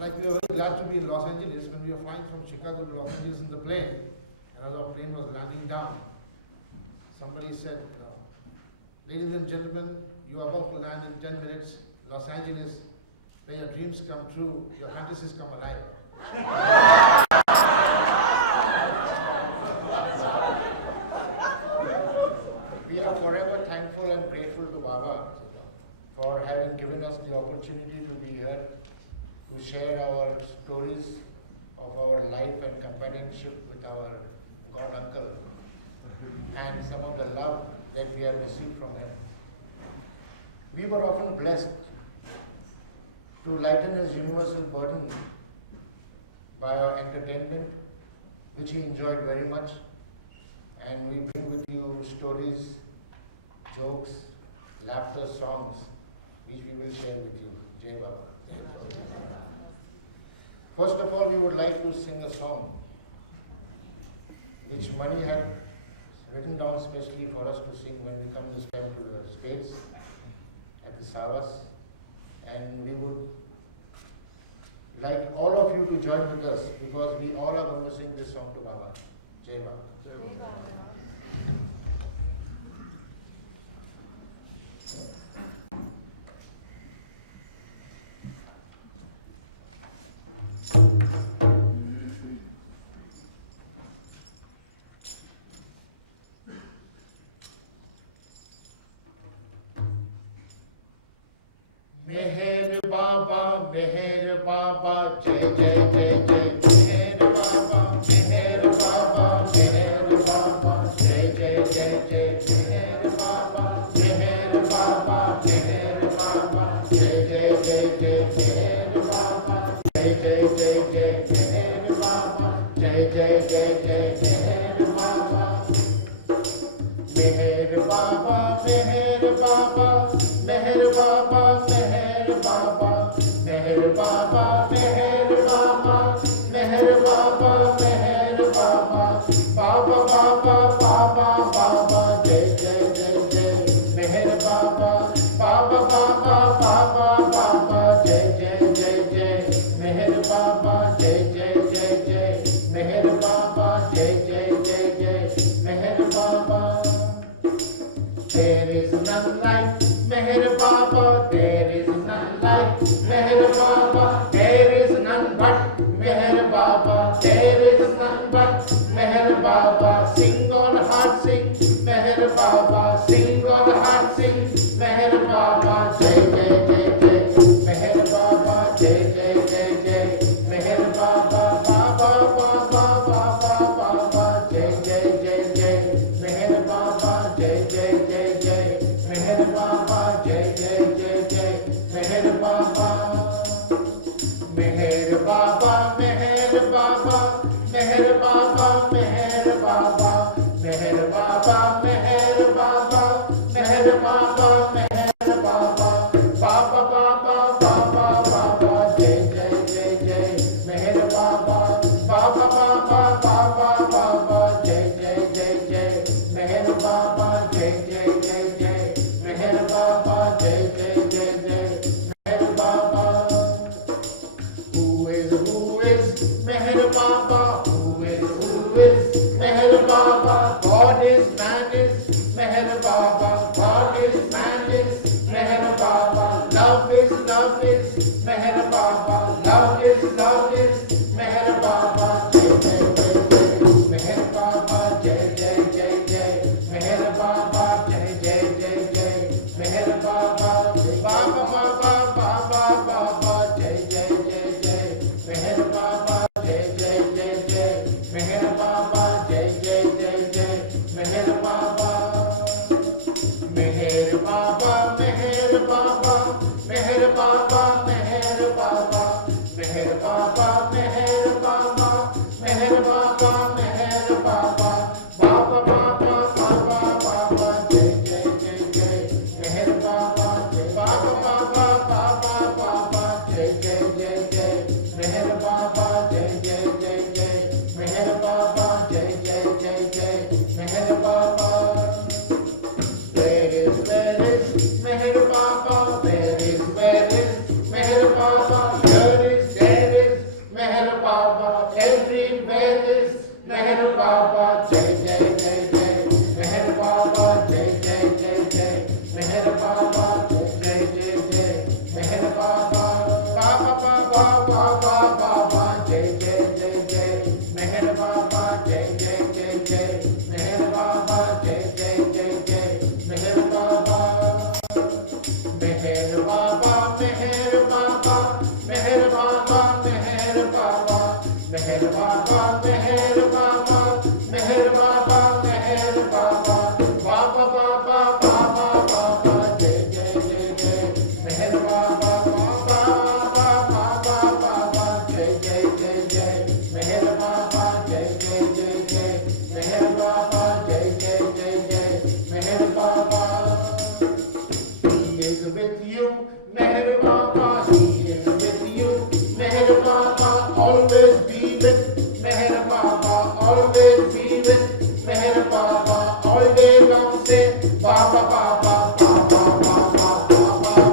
Like we were very glad to be in Los Angeles when we were flying from Chicago to Los Angeles in the plane. And as our plane was landing down, somebody said, ladies and gentlemen, you are about to land in 10 minutes, Los Angeles, where your dreams come true, your fantasies come alive. We are forever thankful and grateful to Baba for having given us the opportunity to be here, to share our stories of our life and companionship with our God Uncle, and some of the love that we have received from him. We were often blessed to lighten his universal burden by our entertainment, which he enjoyed very much, and we bring with you stories, jokes, laughter, songs, which we will share with you. Jai Baba. First of all, we would like to sing a song which Mani had written down specially for us to sing when we come this time to the States at the Savas, and we would like all of you to join with us because we all are going to sing this song to Baba. Jai Baba. Jai Baba. Meher Baba, Meher Baba, Jai Jai Jai Jai. Meher Baba, Meher Baba, Meher Baba, Jai Jai Jai Jai. Meher Baba, Meher Baba, Meher Baba, Jai Jai Jai Jai. Meher Baba, Jai Jai Jai Jai. Meher Baba, Jai Jai Jai Jai. Meher Baba, Meher Baba, Meher Baba, Meher Baba, Meher Baba, Meher Baba, Meher Baba, Meher Baba, Meher Baba, Baba Baba, Baba Baba, Jai Jai Jai Jai, Meher Baba, Baba Baba, Baba Baba, Jai Jai Jai Jai, Meher Baba, Jai Jai Jai Jai, Meher Baba, Jai Jai Jai Jai, Meher Baba. There is none like Meher Baba, there is none like Meher Baba, there is none but Meher Baba, there is none but Meher Baba. Sing on heart, sing Meher Baba, sing on heart, sing Meher Baba. Jai Jai Jai Jai, Meher Baba, Jai Jai Jai Jai, Meher Baba, Baba Baba Baba Baba, Jai Jai Jai Jai, Meher Baba, Jai Jai Jai Jai, Meher Baba, Jai Jai Jai Jai, Meher Baba. Meher Baba, Meher Baba, Meher Baba, Meher Baba, Meher Baba, Meher Baba, Meher Baba, Meher Baba, Baba Baba, Baba Baba, Jai Jai Jai Jai, Meher Baba, Baba Baba, Baba Baba, Jai Jai Jai Jai, Meher Baba, Jai Jai Jai Jai, Meher Baba, Jai Jai Jai Jai, Meher Baba. Who is Meher Baba? Who is Meher Baba? God is, man is Meher Baba. God is, man is Meher Baba. Love is Meher Baba. Love is Meher Baba. Jai Jai Jai Jai, Meher Baba. Jai Jai Jai Jai, Meher Baba. Jai Jai Jai Jai, Meher Baba. Baba Baba Baba Baba, Jai Jai Jai Jai, Meher Baba. Jai Jai Jai Jai, Meher Baba. Jai Jai Jai Jai, Meher Baba. Meher Baba, Meher Baba, Meher Baba, Meher Baba, Meher Baba, Meher Baba, Meher Baba, Meher Baba, Baba Baba, Baba Baba, Jai Jai Jai Jai, Meher Baba, Baba Baba, Baba Baba, Jai Jai Jai Jai, Meher Baba, Jai Jai Jai Jai, Meher Baba, Jai Jai Jai Jai, Meher Baba. Where is Meher Baba? Where is Meher Baba? Here is, there Baba Baba Baba Baba Baba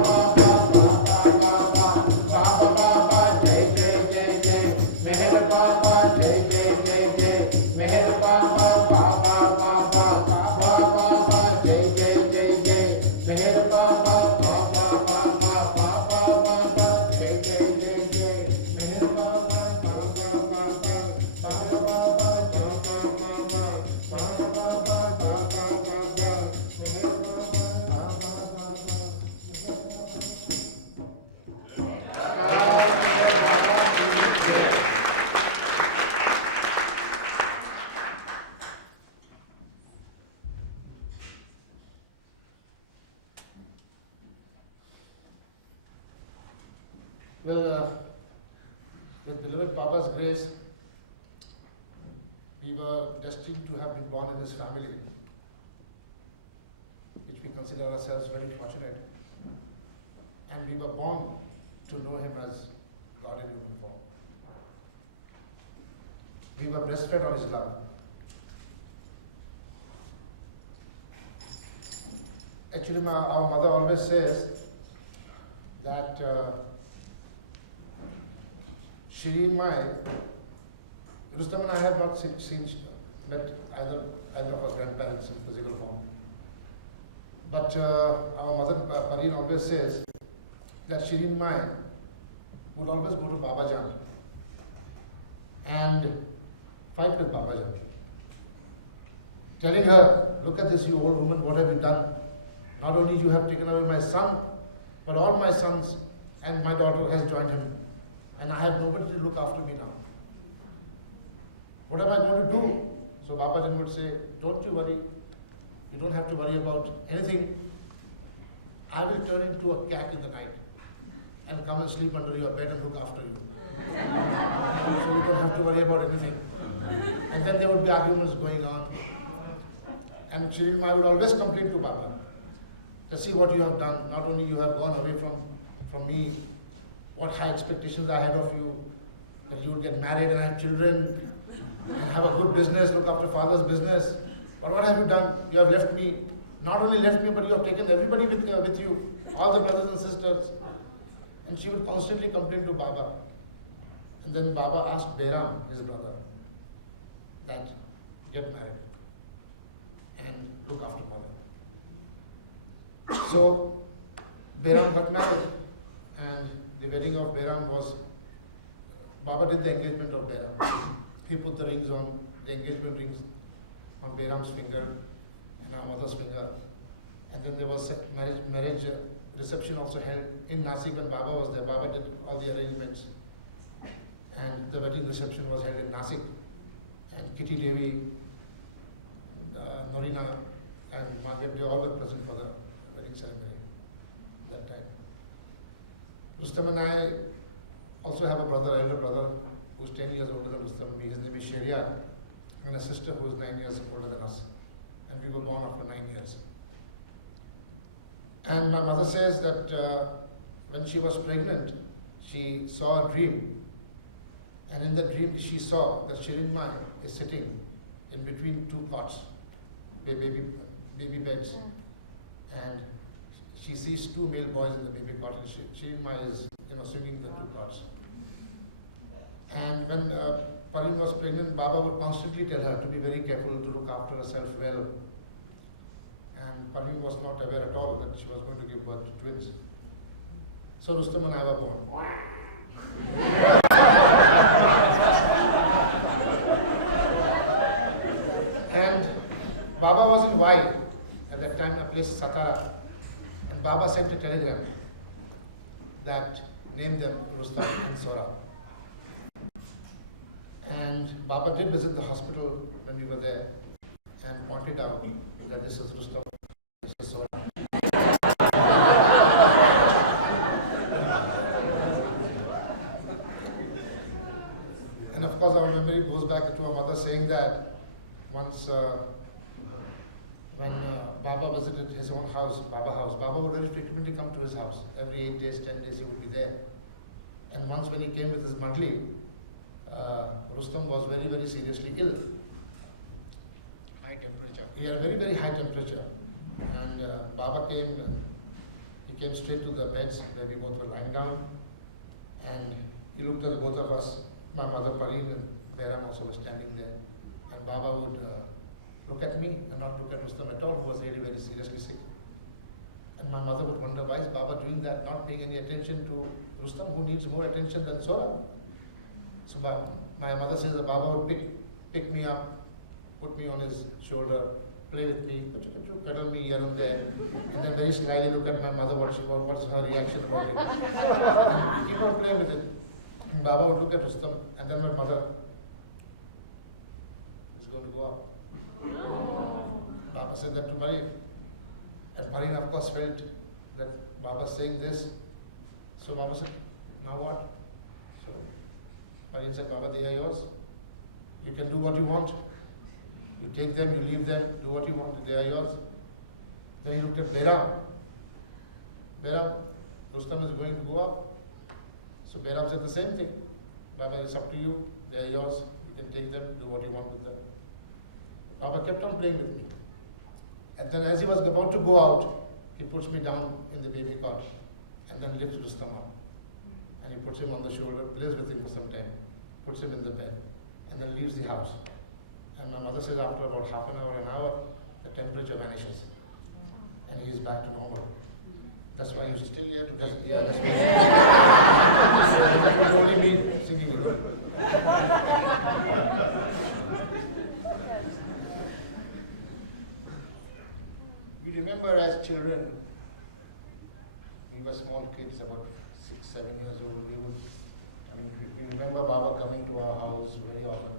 Baba Baba Jai Jai Jai Jai Meher Baba Jai Jai Jai Jai Meher Baba Baba Baba Baba Baba Jai Jai Jai Jai Meher Baba Baba Baba Baba Baba Jai Jai Jai Jai Meher Baba Baba Baba Baba Baba Jai Jai Jai Jai Baba Baba Baba Baba Meher Baba Well, with beloved Baba's grace, we were destined to have been born in this family, which we consider ourselves very fortunate. And we were born to know him as God in human form. We were breastfed on his love. Actually, our mother always says that Shireen Mai, Rustam and I have not met either of our grandparents in physical form. But our mother Pareen always says that Shireen Mai would always go to Baba Jan and fight with Baba Jan, telling her, look at this, you old woman, what have you done? Not only you have taken away my son, but all my sons and my daughter has joined him. And I have nobody to look after me now. What am I going to do? So Baba Jan would say, don't you worry. You don't have to worry about anything. I will turn into a cat in the night and come and sleep under your bed and look after you. So you don't have to worry about anything. And then there would be arguments going on. And Shireen Mai would always complain to Baba, to see what you have done. Not only you have gone away from me, what high expectations I had of you, that you would get married and have children, and have a good business, look after father's business. But what have you done? You have left me. Not only left me, but you have taken everybody with you, all the brothers and sisters. And she would constantly complain to Baba. And then Baba asked Behram, his brother, that get married and look after mother. So Behram got married, and the wedding of Behram was, Baba did the engagement of Behram. He put the rings on, the engagement rings on Behram's finger and our mother's finger. And then there was marriage reception also held in Nasik when Baba was there. Baba did all the arrangements. And the wedding reception was held in Nasik. And Kitty Devi, Norina and Margaret, they all were present for the wedding ceremony that time. Rustam and I also have a brother, elder brother, who's 10 years older than Rustam. His name is Sheria, and a sister who is 9 years older than us. And we were born after 9 years. And my mother says that when she was pregnant, she saw a dream. And in the dream, she saw that Shireen Mai is sitting in between two cots, baby beds. And she sees two male boys in the baby cot, and Shireen Mai is swinging the two cots. And when Pareen was pregnant, Baba would constantly tell her to be very careful, to look after herself well. And Pareen was not aware at all that she was going to give birth to twins. So Rustam and I were born. And Baba was in Y at that time, a place Satara. And Baba sent a telegram that named them Rustam and Sora. And Baba did visit the hospital when we were there and pointed out that this is Rustam, this is Sora. And of course our memory goes back to our mother saying that once when Baba visited his own house, Baba would very frequently come to his house. Every 8 days, 10 days he would be there. And once when he came with his mandli, Rustam was very, very seriously ill. High temperature. He had a very, very high temperature. And Baba came, and he came straight to the beds where we both were lying down. And he looked at both of us. My mother Pareen and Behram also was standing there. And Baba would look at me and not look at Rustam at all, who was really very seriously sick. And my mother would wonder, why is Baba doing that, not paying any attention to Rustam, who needs more attention than Sora? So my mother says that Baba would pick me up, put me on his shoulder, play with me, cuddle me here and there, and then very slyly look at my mother, what's her reaction about it. And keep on playing with it. And Baba would look at Rustam, and then my mother is going to go up. Baba said that to Pareen. And Pareen, of course, felt that Baba saying this. So Baba said, now what? So Pareen said, Baba, they are yours. You can do what you want. You take them, you leave them, do what you want, they are yours. Then he looked at Behram. Behram, Rustam is going to go up. So Behram said the same thing. Baba, it's up to you, they are yours, you can take them, do what you want with them. Baba kept on playing with me. And then as he was about to go out, he puts me down in the baby cot and then lifts Rustam up. And he puts him on the shoulder, plays with him for some time, puts him in the bed, and then leaves the house. And my mother says after about half an hour, the temperature vanishes. And he is back to normal. That's why you're still here to tell me. Yeah, that's why. That was only me singing alone. We remember as children, we were small kids, about 6, 7 years old. We remember Baba coming to our house very often,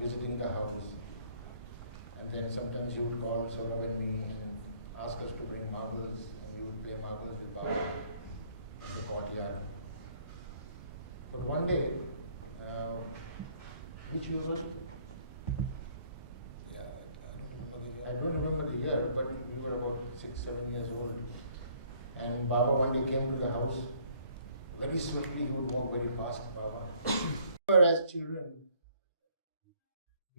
visiting the house. And then sometimes he would call Saurabh and me and ask us to bring marbles, and we would play marbles with Baba in the courtyard. But one day, which year was it? I don't remember the year, but we were about 6, 7 years old. And Baba one day came to the house. Very swiftly, he would walk very fast, Baba. As children,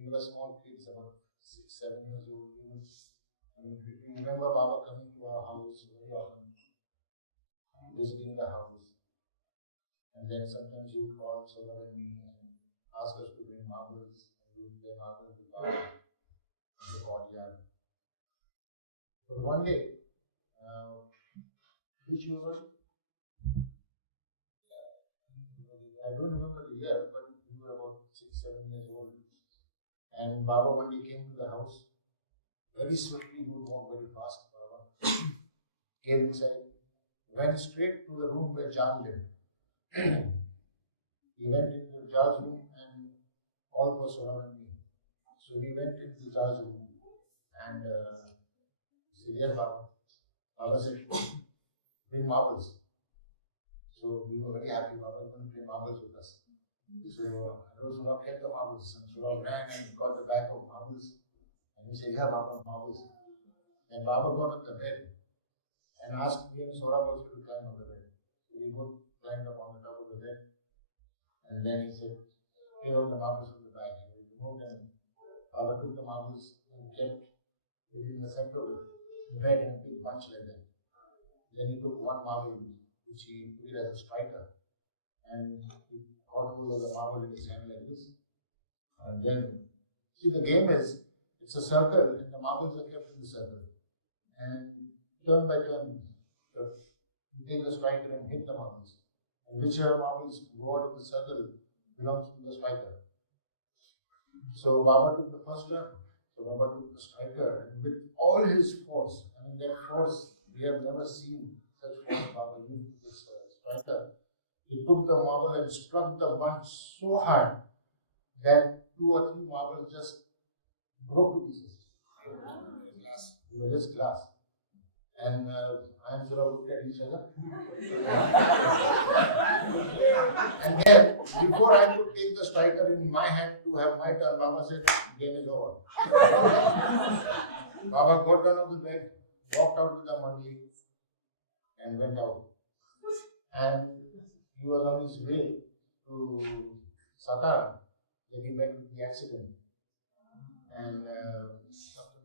we were small kids, about 6, 7 years old. We remember Baba coming to our house very often, visiting the house. And then sometimes he would call Saurabh and me and ask us to bring marbles, and we would play marbles with Baba in the courtyard. But one day, which year was it? I don't remember the year, but we were about 6, 7 years old. And Baba one day came to the house. Very swiftly, he would walk very fast, Baba. Came inside, went straight to the room where Jan lived. He went into Jan's room and all was around me. So we went into Jan's room and said, yes, Baba. Baba said, bring marbles. So we were very happy. Baba was going to play marbles with us. So Surabh kept the marbles, and Surabh ran and got the bag of marbles. And he said, yeah, Baba, marbles. And Baba got on the bed and asked me and Surabh also to climb on the bed. So we both climbed up on the top of the bed. And then he said, take out the marbles from the bag. And we removed them. Baba took the marbles and kept it in the center of the bed in a big bunch like that. Then he took one marble, which he put it as a striker, and he caught hold of the marble in his hand like this. And then, see, the game is, it's a circle, and the marbles are kept in the circle. And turn by turn, you take the striker and hit the marbles. And whichever marbles go out of the circle belongs to the striker. So Baba took the first turn. So Baba took the striker, and with all his force, that force, we have never seen such force Baba use this striker. He took the marble and struck the bunch so hard that 2 or 3 marbles just broke to pieces. They were just glass. And I and Surabh looked at each other. And then, before I could take the striker in my hand to have my turn, Baba said, game is over. Baba got down on the bed, walked out with the mandi, and went out. And he was on his way to Satara, then he met with the accident. And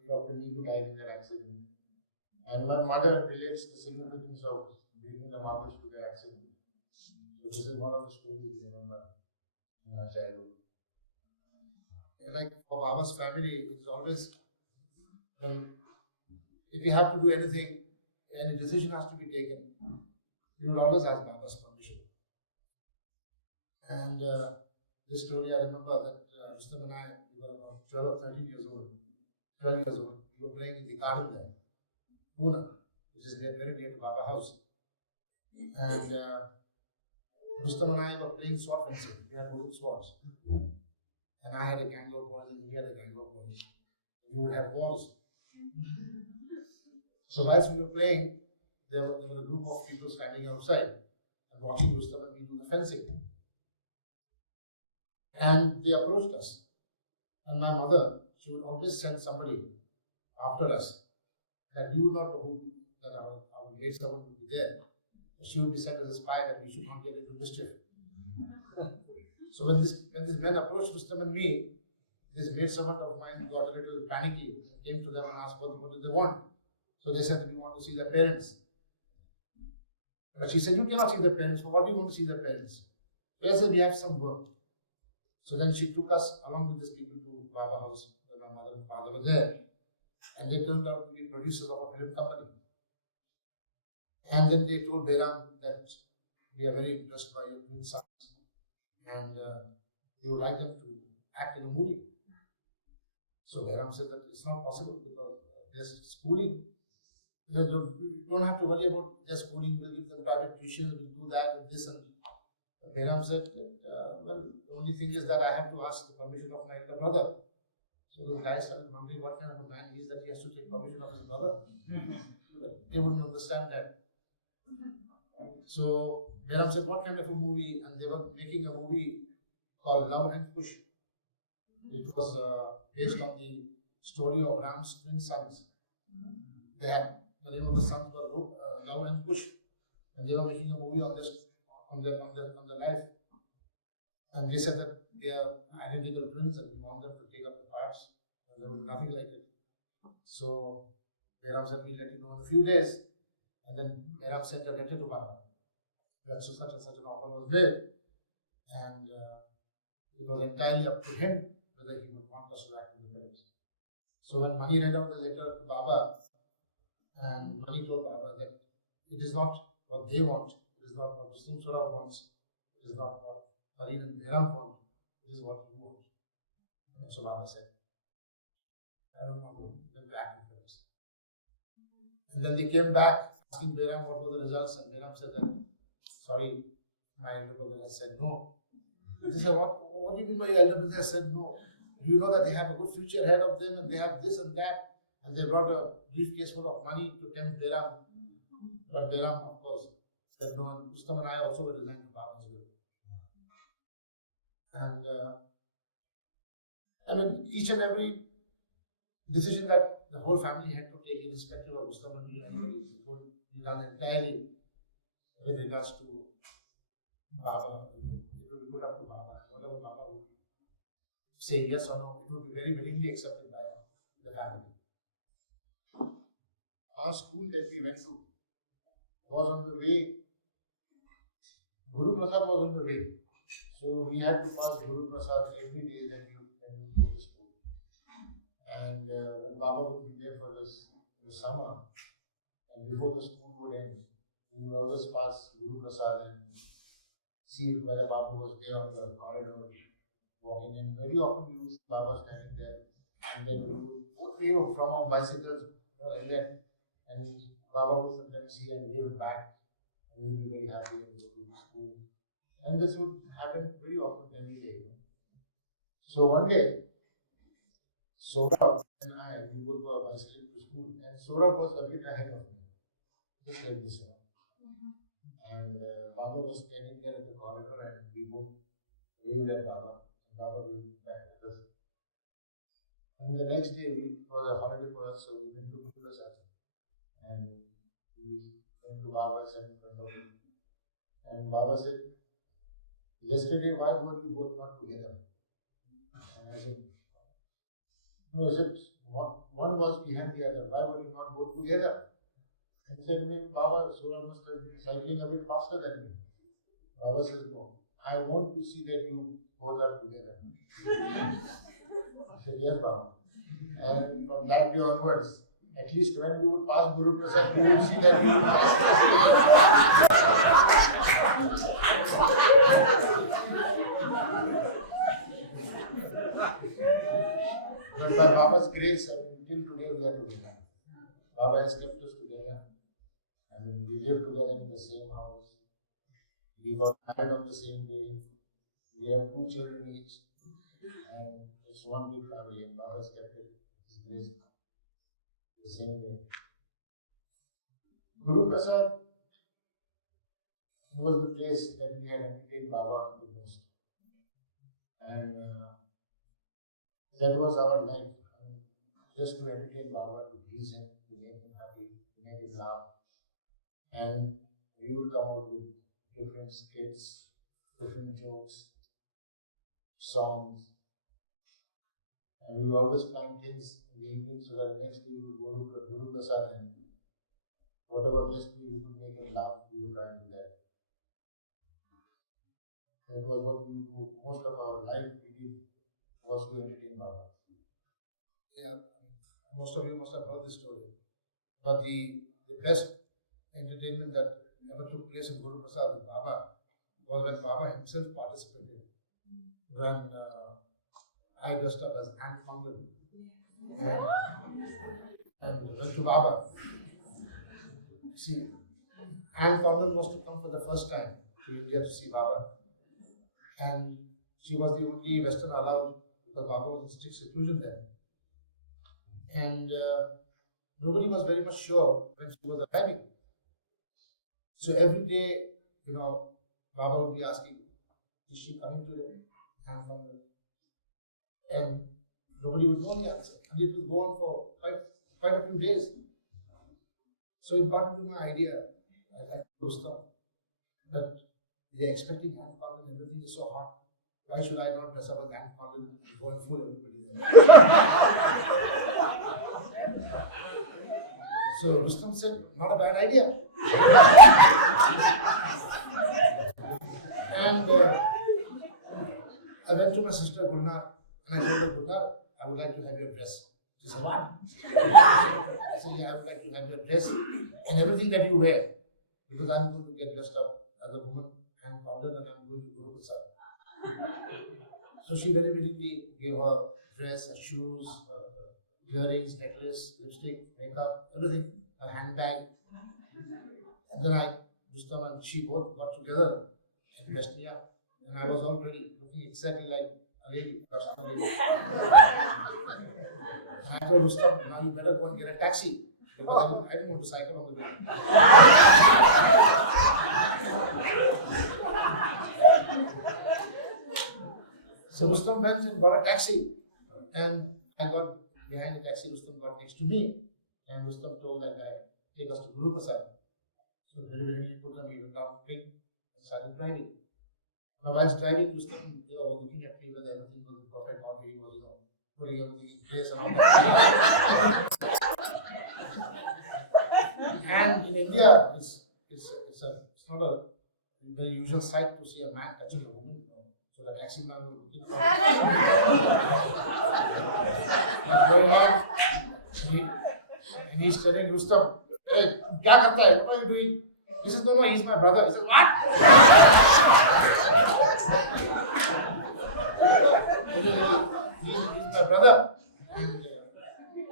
Dr. Neeru died in that accident. And my mother relates the significance of bringing the marbles to the accident. So this is one of the stories we remember in our childhood. Like for Baba's family, it's always, if you have to do anything, any decision has to be taken, you will always ask Baba's permission. And this story, I remember that Rustam and I, we were about 12 or 13 years old. 12 years old. We were playing in the garden there, Pune, which is very near to Baba house. And Rustam and I were playing sword fencing. We had wooden swords. And I had a gang of boys and he had a gang of boys. We would have wars. So whilst we were playing, there were a group of people standing outside and watching Rustam and me do the fencing. And they approached us. And my mother, she would always send somebody after us that we would not know who, that our maid servant would be there. She would be sent as a spy that we should not get into mischief. So when these men approached Rustam and me, this maid servant of mine got a little panicky and came to them and asked what did they want. So they said, we want to see their parents. But she said, you cannot see their parents. For what do you want to see their parents? So I said, we have some work. So then she took us along with these people to Baba house, where my mother and father were there. And they turned out to be producers of a film company. And then they told Behram that we are very impressed by your twin sons and we would like them to act in a movie. So Behram said that it's not possible because there's schooling. You don't have to worry about their schooling, we'll give them private tuition, we'll do that and this and Behram said that, well, the only thing is that I have to ask the permission of my elder brother. So the guy started wondering what kind of a man he is that he has to take permission of his brother. They wouldn't understand that. So Behram said, what kind of a movie? And they were making a movie called Love and Kush. It was based on the story of Ram's twin sons. They had, the name of the sons were Love and Kush. And they were making a movie on this, on the life. And they said that they are identical twins and we want them to take up the parts. And there was nothing like it. So Behram said, we'll let you know in a few days. And then Behram sent a letter to Baba. That so such and such an offer was made. And it was entirely up to him whether he would want us to act in the films. So when Mani read out the letter to Baba, and Mani told Baba that it is not what they want, it is not what Rustam Swaraj wants, it is not what Farid and Behram want, it is what you want. And so Baba said, I don't want them to act in films. And then they came back asking Behram what were the results, and Behram said that, sorry, my elder brother has said no. They said, what do you mean my elder brother has said no? You know that they have a good future ahead of them and they have this and that, and they brought a briefcase full of money to tempt Behram. But Behram, of course, said no, and Rustam and I also were resigned to Baba's will. And I mean, each and every decision that the whole family had to take, irrespective of Rustam and anybody, would be done entirely with regards to Baba. It would be put up to Baba. Whatever Baba would say yes or no, it would be very willingly accepted by the family. Our school that we went to was on the way. Guru Prasad was on the way. So we had to pass Guru Prasad every day that we go to school. And Baba would be there for the summer. And before the school would end, we would always pass Guru Prasad and see whether Baba was there on the corridor walking in. Very often we would see Baba standing there. And then we would from our bicycles, and Baba would sometimes see and wave back. And we would be very happy and go to school. And this would happen very often every day. So one day, Saurabh and I, we would go bicycling to school, and Saurabh was a bit ahead of me, just like this one. And Baba was standing there at the corridor, and we both waved at Baba, and Baba waved back at us. And the next day, it was a holiday for us, so we went to Guru Prasad. And we went to Baba and in front of him. And Baba said, yesterday, why were you both not together? And I said, no, I said, what? one was behind the other. Why would it not go together? And he said, Baba, Surya must have been cycling a bit faster than me. Baba says, no, I want to see that you both are together. I said, yes, Baba. And from that day onwards, at least when we would pass Guru Prasad, we would see that we would pass. But by Baba's grace, till today we are together. Baba has kept us together. We live together in the same house. We got married on the same day. We have 2 children each. And it's one big family, and Baba has kept it. His grace. The same way. Guru Prasad was the place that we had entertained Baba the most. And that was our life. Just to entertain Baba, to please him, to make him happy, to make him laugh. And we would come out with different skits, different jokes, songs. And we always plan things in the evening so that next day we would go to Guru Prasad and whatever best we could make him laugh, we would try and do that. That was what we do. Most of our life we did was to entertain Baba. Yeah, most of you must have heard this story. But the best entertainment that ever took place in Guru Prasad with Baba was when Baba himself participated. When I dressed up as Anne Conlon and went to Baba. See, Anne Conlon was to come for the first time to India to see Baba. And she was the only Western allowed because Baba was in strict seclusion then. And nobody was very much sure when she was arriving. So every day, Baba would be asking, is she coming today? Anne Conlon. And nobody would know the answer. And it would go on for quite a few days. So it got into my idea, like Rustam, that they're expecting Anne Conlon, everything is so hot. Why should I not dress up as Anne Conlon and go and fool everybody there? So Rustam said, not a bad idea. And I went to my sister Gulnar and I told her, Gulnar, I would like to have your dress. She said, what? I said, yeah, I would like to have your dress and everything that you wear. Because I'm going to get dressed up as a woman and Conlon and I'm going to Guru Prasad. So she very willingly gave her dress, her shoes, earrings, necklace, lipstick, makeup, everything, her handbag. And then Rustam and she both got together and dressed me up. And I was all ready, looking exactly like a lady. And I told Rustam, now you better go and get a taxi. Because I didn't want to cycle on the way. So Rustam went and got a taxi. And I got behind the taxi, Rustam got next to me. And Rustam told that guy, take us to Guru Prasad. So very willingly put them even down, pick, and started driving. Now while driving, Rustam was looking at me whether everything was perfect, or he was putting everything in place and all that. And in India, it's not a very usual sight to see a man touching a woman. So the taxi man was looking for going on, and he's telling Rustam, hey, kya karta hai? What are you doing? He says, no, he's my brother. He says, what? He's my brother. And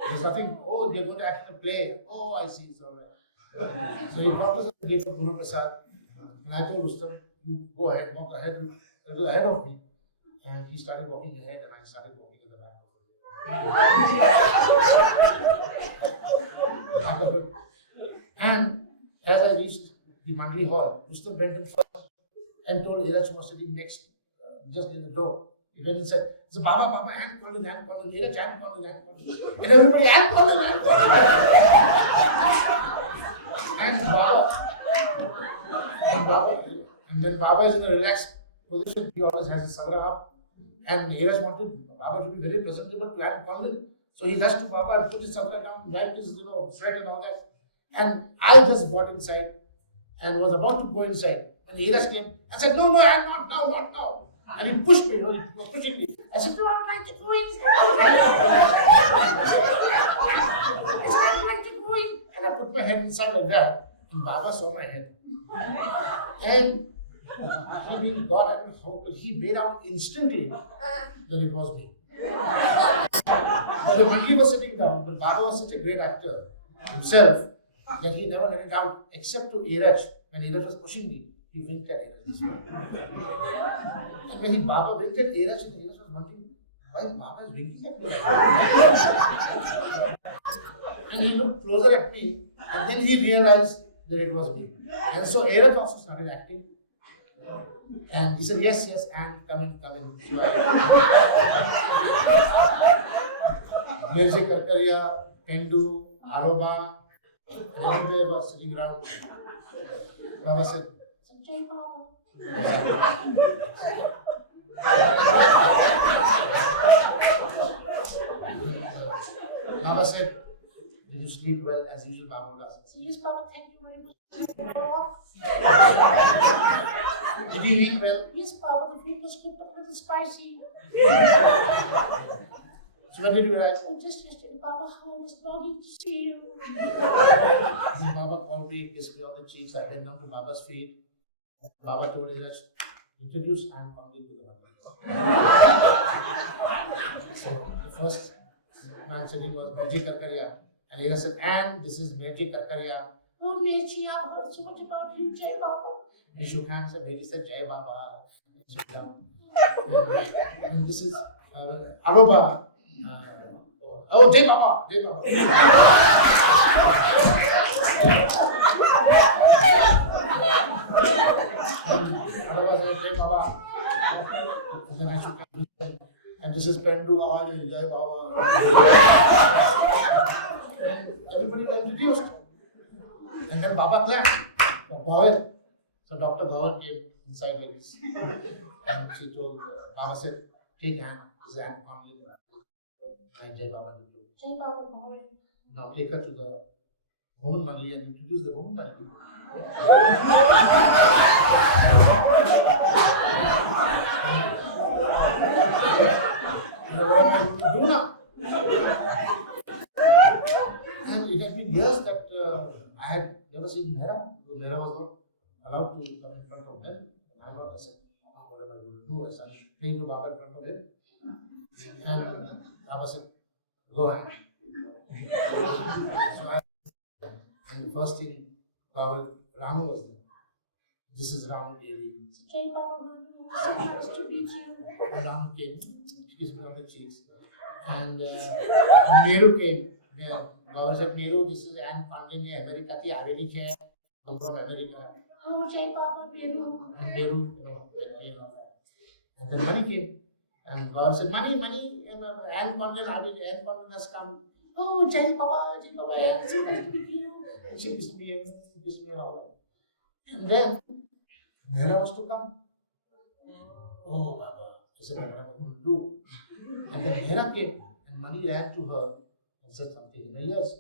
there's nothing, they're going to act in a play. Oh, I see, it's all right. So he brought us a gate of Guru Prasad. And I told Rustam, you go ahead, walk ahead, a little ahead of me. And he started walking ahead and I started walking at the back of him. And as I reached the Mandli hall, Rustam went in first and told Iraj, who was sitting next, just in the door. He went and said, so Baba, Anne Conlon, Iraj, Anne Conlon. And everybody, Anne Conlon. And when Baba is in a relaxed position, he always has his sagra up. And Iraj wanted Baba to be very presentable to Anne Conlon. So he rushed to Baba and put his chakra down, wiped his sweat and all that. And I just got inside and was about to go inside. And Eras came and said, no, I'm not now, not now. And he pushed me, he was pushing me. I said, no, I would like to go in. I said, I would like to go in. And I put my head inside like that. And Baba saw my head. And I mean, God, I don't know how, but he made out instantly that it was me. The Mandi was sitting down, but Baba was such a great actor himself that he never let it out except to Iraj. When Iraj was pushing me, he winked at Iraj. And when Baba winked at Iraj, and Iraj was wondering, why Baba is winking at me? And he looked closer at me, and then he realized that it was me. And so Iraj also started acting. And he said, yes, and come in. So Mirchi Karkaria, Pendu, Aroba, and everybody was sitting around. Baba said, Jai Baba. Baba said, did you sleep well as usual? Baba would ask. I said, yes, Baba, thank you very much. Did you eat well? Yes, Baba, the food was cooked up a little spicy. So when did you arrive? Oh, just yesterday, Baba, I was longing to see you. And Baba called me, kissed me on the cheeks. I went down to Baba's feet. Baba told Iraj, introduce and come to the mother. So the first man sitting was Mirchi Karkaria. And Iraj said, and this is Mirchi Karkaria. Oh, Mirchi, I've heard so much about you, Jai Baba. He shook hands and Mirchi said, Jai Baba. He shook down. And this is Aroba. Oh, Jai Baba. Aroba said, Jai Baba. And then I shook hands. And this is Pendu, Jai Baba. And everybody was introduced. And then Baba clapped for Bhavel. So Dr. Bhavel came inside like this. And she told, Baba said, take hand, his hand only. And Jai Baba did too. Jai Baba Bhavel. Now take her to the woman Mali and introduce the woman Mali. What am I going to do now? And it had been years that I had never seen Mehra. Mehra was not allowed to come in front of them. And I said, what am I going to do? I started playing to Baba in front of him. And Baba said, go ahead. And the first thing, Ramu was there. This is Ramu Devi. Jai Baba, so nice to meet you. And Ramu came, she kissed me on the cheeks. And Nehru came. Baba said, Nehru, this is Anne Pandey, America, I'm from America. Oh, Jai Baba, Nehru. And Nehru, and then Mani came. And Baba said, Mani, Anne Pandey has come. Oh, Jai Baba, Anne, so nice to meet you. And she kissed me and all that. And then Nehru was to come. Oh, Baba. I said, what am I going to do? And then Nehru came and Mani ran to her and said something in her ears.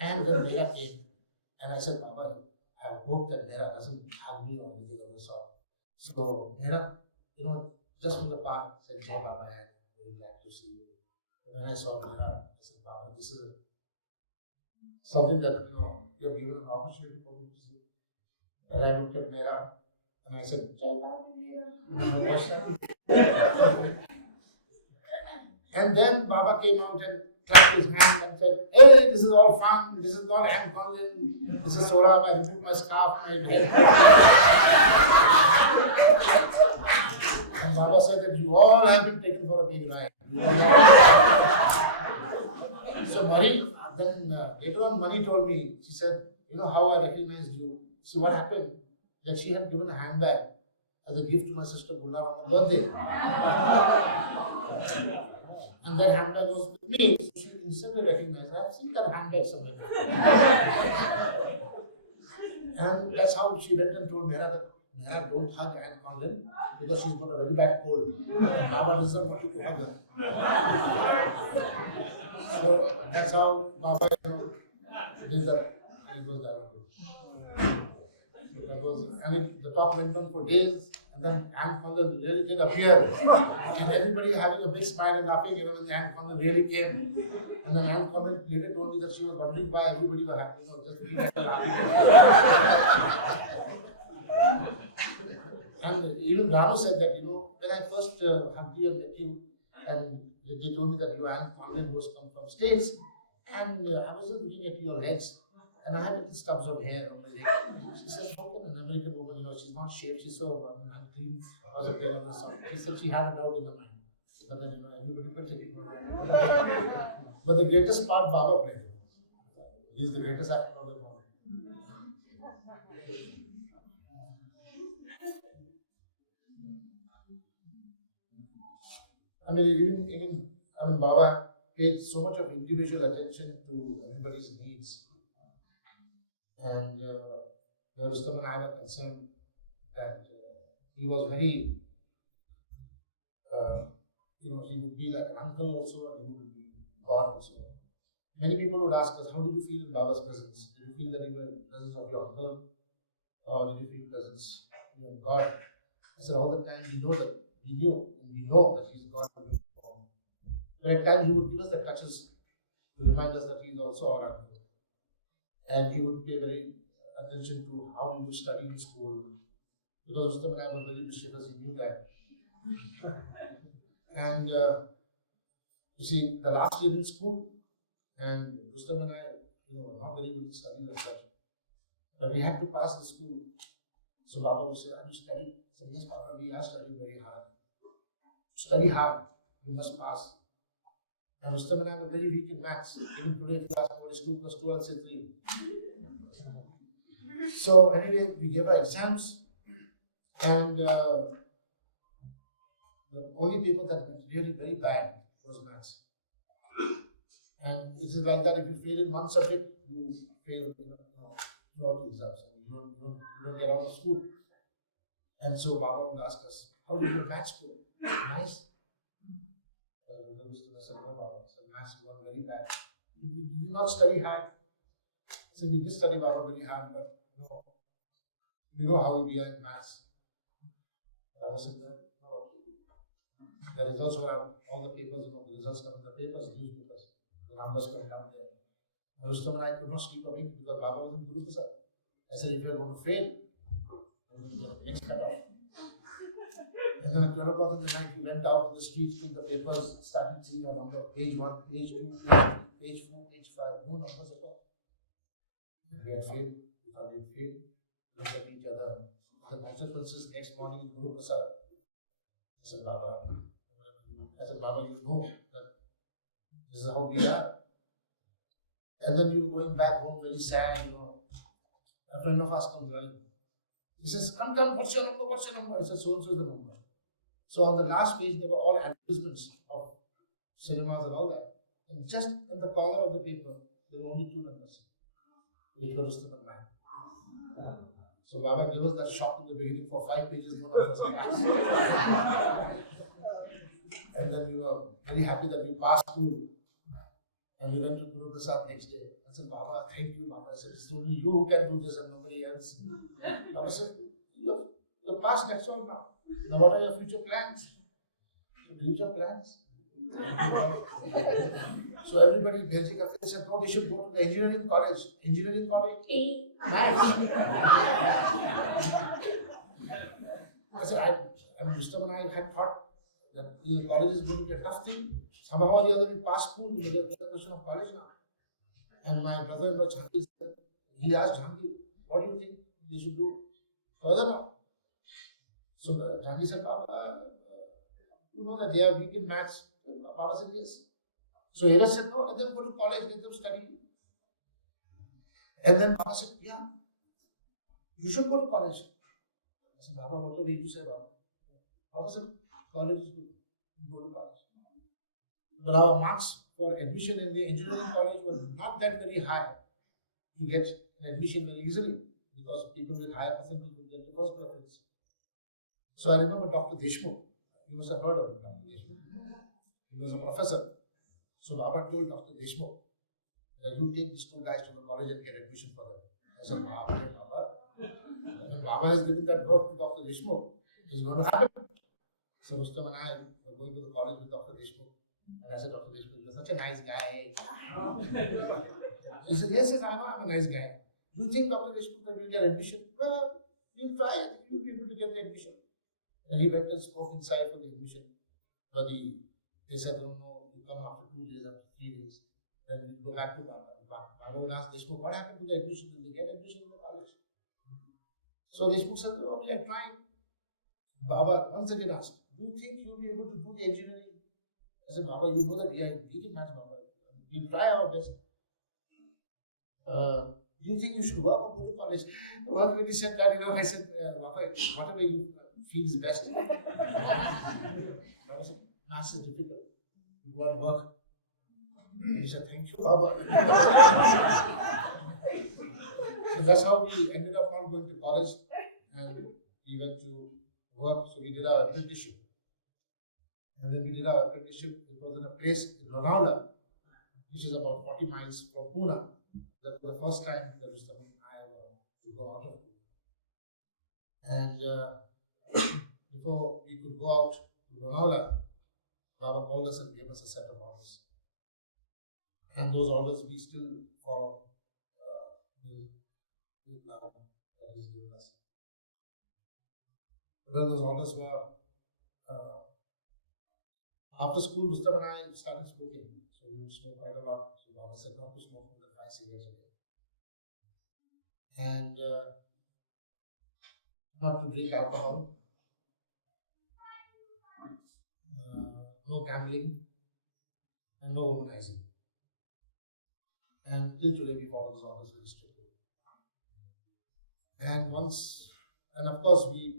And then Nehru came and I said, Baba, I hope that Nehru doesn't hug me or anything of the sort. So Nehru, just from the park, said, Jai Baba, I'm very glad to see you. And when I saw Nehru, I said, Baba, this is something that you have given an opportunity for me to see. And I looked at Nehru and I said, Jai Baba, Nehru. And then Baba came out and clapped his hand and said, hey, this is all fun. This is not Anne Conlin. This is Saurabh. I removed my scarf. And Baba said that you all have been taken for a big ride. So Mani, then later on Mani told me, she said, how I recognized you. See what happened? That she had given a handbag as a gift to my sister Gula on her birthday. And that handbag was with me, so she instantly recognized, I've seen that handbag somewhere. And that's how she went and told Mehra that Mera, don't hug Anne Conlon because she's got a very bad cold. Baba doesn't want you to hug her. So that's how Baba, did that. It was that. So that was, the talk went on for days, and then Anne Conlon really did appear, and everybody having a big smile and laughing, when Anne Conlon really came. And then Anne Conlon later told me that she was wondering why everybody was happy, just looking at her laughing. And even Rano said that, when I first hugged you and met you, and they told me that you Anne Conlon was come from States, and I was just looking at your legs, and I had little stubs of hair on my leg. She said, how can an American woman, she's not shaved, she's so unclean, or something on the side. She said she had a doubt in the mind. But then, everybody could take it. But the greatest part Baba played. He is the greatest actor of the moment. Baba paid so much of individual attention to everybody's needs. And Rustom and I were concerned that he was very, he would be like an uncle also, and he would be God also. Many people would ask us, how did you feel in Baba's presence? Did you feel that you were in the presence of your uncle? Or did you feel presence in God? I said, all the time we know that we know that He's God. But at times He would give us the touches to remind us that He is also our uncle. And He would pay very attention to how we would study in school. Because Rustom and I were very mischievous, He knew that. And you see, the last year in school, and Rustom and I, were not very good at studying as such. But we had to pass the school. So Baba would say, have you studied? I said, yes, Baba, we are studying very hard. Study hard, you must pass. And Rustom and I were very weak in maths. Even today, if you ask what is 2 plus 2, I'll say 3. So anyway, we gave our exams, and the only paper that went really very bad was maths. And it is like that, if you fail in one subject, you fail throughout the exams. You don't get out of school. And so Baba would ask us, how did your maths go? Nice? I said, no, Baba. So maths was very bad. Did you not study hard? I said, we did study Baba very hard, but no. You know how we are in maths. Baba said, no. The results were out, all the papers, the results come in the papers, newspapers. The numbers come down there. And Rustom and I could not sleep awake because Baba was in Guru Prasad. I said, if you are going to fail, then you get the next cut off. And then at 12 o'clock in the night, we went out in the streets, took the papers, started seeing our number, page 1, page 2, page 4, page 5, no numbers at all. And we had failed. We thought we had failed. We looked at each other. The consequences next morning in Guru Prasad. I said, Baba, you know that this is how we are. And then we were going back home very sad, A friend of ours comes running. He says, come, what's your number? I said, so and so is the number. So on the last page, there were all advertisements of cinemas and all that. And just in the corner of the paper, there were only 2 numbers. Which were Rustom and mine. So Baba gave us that shock in the beginning for 5 pages, no numbers. And then we were very happy that we passed school. And we went to Guru Prasad next day. I said, Baba, thank you, Baba. I said, it's only you who can do this and nobody else. Baba said, you're past, that's all now. Now what are your future plans? Future plans? So everybody basically said, no, they should go to the engineering college. Engineering college? Maths. I said, Rustom and I had thought that college is going to be a tough thing. Somehow or the other we pass school, we get the question of college now. And my brother-in-law Jhangi said, he asked Jhangi, what do you think they should do further now? So Jhangi said, Baba, you know that they are weak in maths. Baba said, yes. So Hira said, no, let them go to college, let them study. And then Baba said, yeah, you should go to college. I said, Baba, what do you say, Baba? Baba said, college is good, go to college. But our marks for admission in the engineering college were not that very high to get an admission very easily. because people with higher percentage will get the first preference. So I remember Dr. Deshmukh. You must have heard of him, Dr. Deshmukh. He was a professor. So Baba told Dr. Deshmukh that you take these two guys to the college and get admission for them. I said, Baba, when Baba has given that work to Dr. Deshmukh, it's going to happen. So Rustam and I were going to the college with Dr. Deshmukh. And I said, Dr. Deshmukh, you're such a nice guy. He said, yes, I know I'm a nice guy. You think, Dr. Deshmukh, that you'll get admission? Well, you'll try. I think you'll be able to get the admission. And he went and spoke inside for the admission. But they said, no, you come after 2 days, after 3 days. Then you go back to Baba. Baba would ask Deshmukh, what happened to the admission? Did they get admission in the college? So Deshmukh said, oh, we are trying. Baba once again asked, do you think you'll be able to do the engineering? I said, Baba, you know that we can match Baba. We'll try our best. Do you think you should work or go to college? Well, when he said that, I said, Baba, whatever you feel is best. Baba said, maths is difficult. You go and work. He said, thank you, Baba. So that's how we ended up not going to college and we went to work. So we did our apprenticeship. And then we did our apprenticeship. It was in a place in Lonavala, which is about 40 miles from Pune. That was the first time that Rustam and I were to go out of Pune. And before we could go out to Lonavala, Baba called us and gave us a set of orders. And those orders we still follow with Baba that he's given us. Well, those orders were after school, Rustam and I started smoking. So we would smoke quite a lot. So Baba said not to smoke more than 5 cigarettes a day. And not to drink alcohol. No gambling. And no womanizing. And till today we follow those orders very strictly. And of course we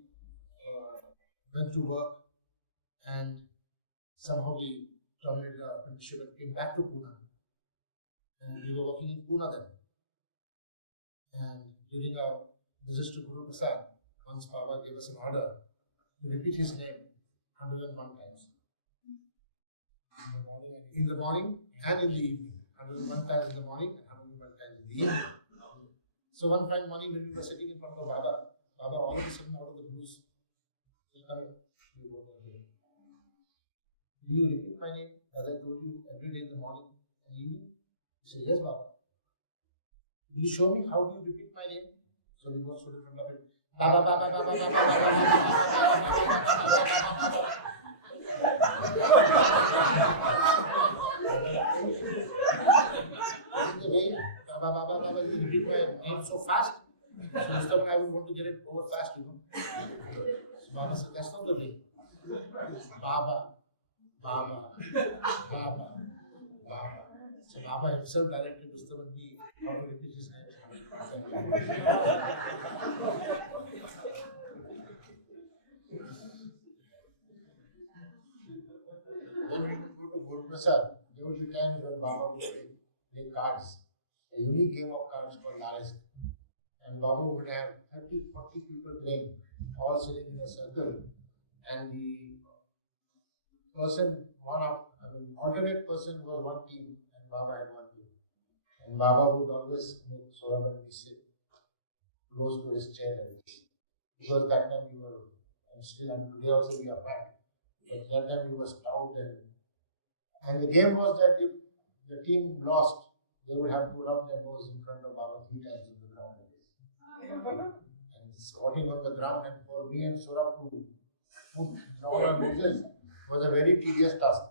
went to work and somehow we terminated our apprenticeship and came back to Pune. And we were working in Pune then. And during our visits to Guru Prasad, once Baba gave us an order to repeat his name 101 times. In the morning and in the evening. 101 times in the morning and 101 times in the evening. So one fine morning when we were sitting in front of Baba all of a sudden out of the blues, he said, will you repeat my name as I told you every day in the morning and evening? He said, yes, Baba. Will you show me how do you repeat my name? So we both stood in front of him. Baba, Baba, Baba, Baba, Baba, Baba, Baba, you repeat my name so fast. So Rustam and I would want to get it over fast, So Baba said, that's not the way. Baba. Baba. So Baba himself directed Rustam and me how to repeat his name. When we would go to Guru Prasad, there would be times when Baba would play cards, a unique game of cards called Lalisk. And Baba would have 30, 40 people playing, all sitting in a circle, and the alternate person was one team, and Baba had one team. And Baba would always make Saurabh and me sit close to his chair, because that time we were, and today also we are fat, but that time we were stout, and the game was that if the team lost, they would have to rub their nose in front of Baba 3 times on the ground. And squatting on the ground, and for me and Saurabh to put down our noses was a very tedious task.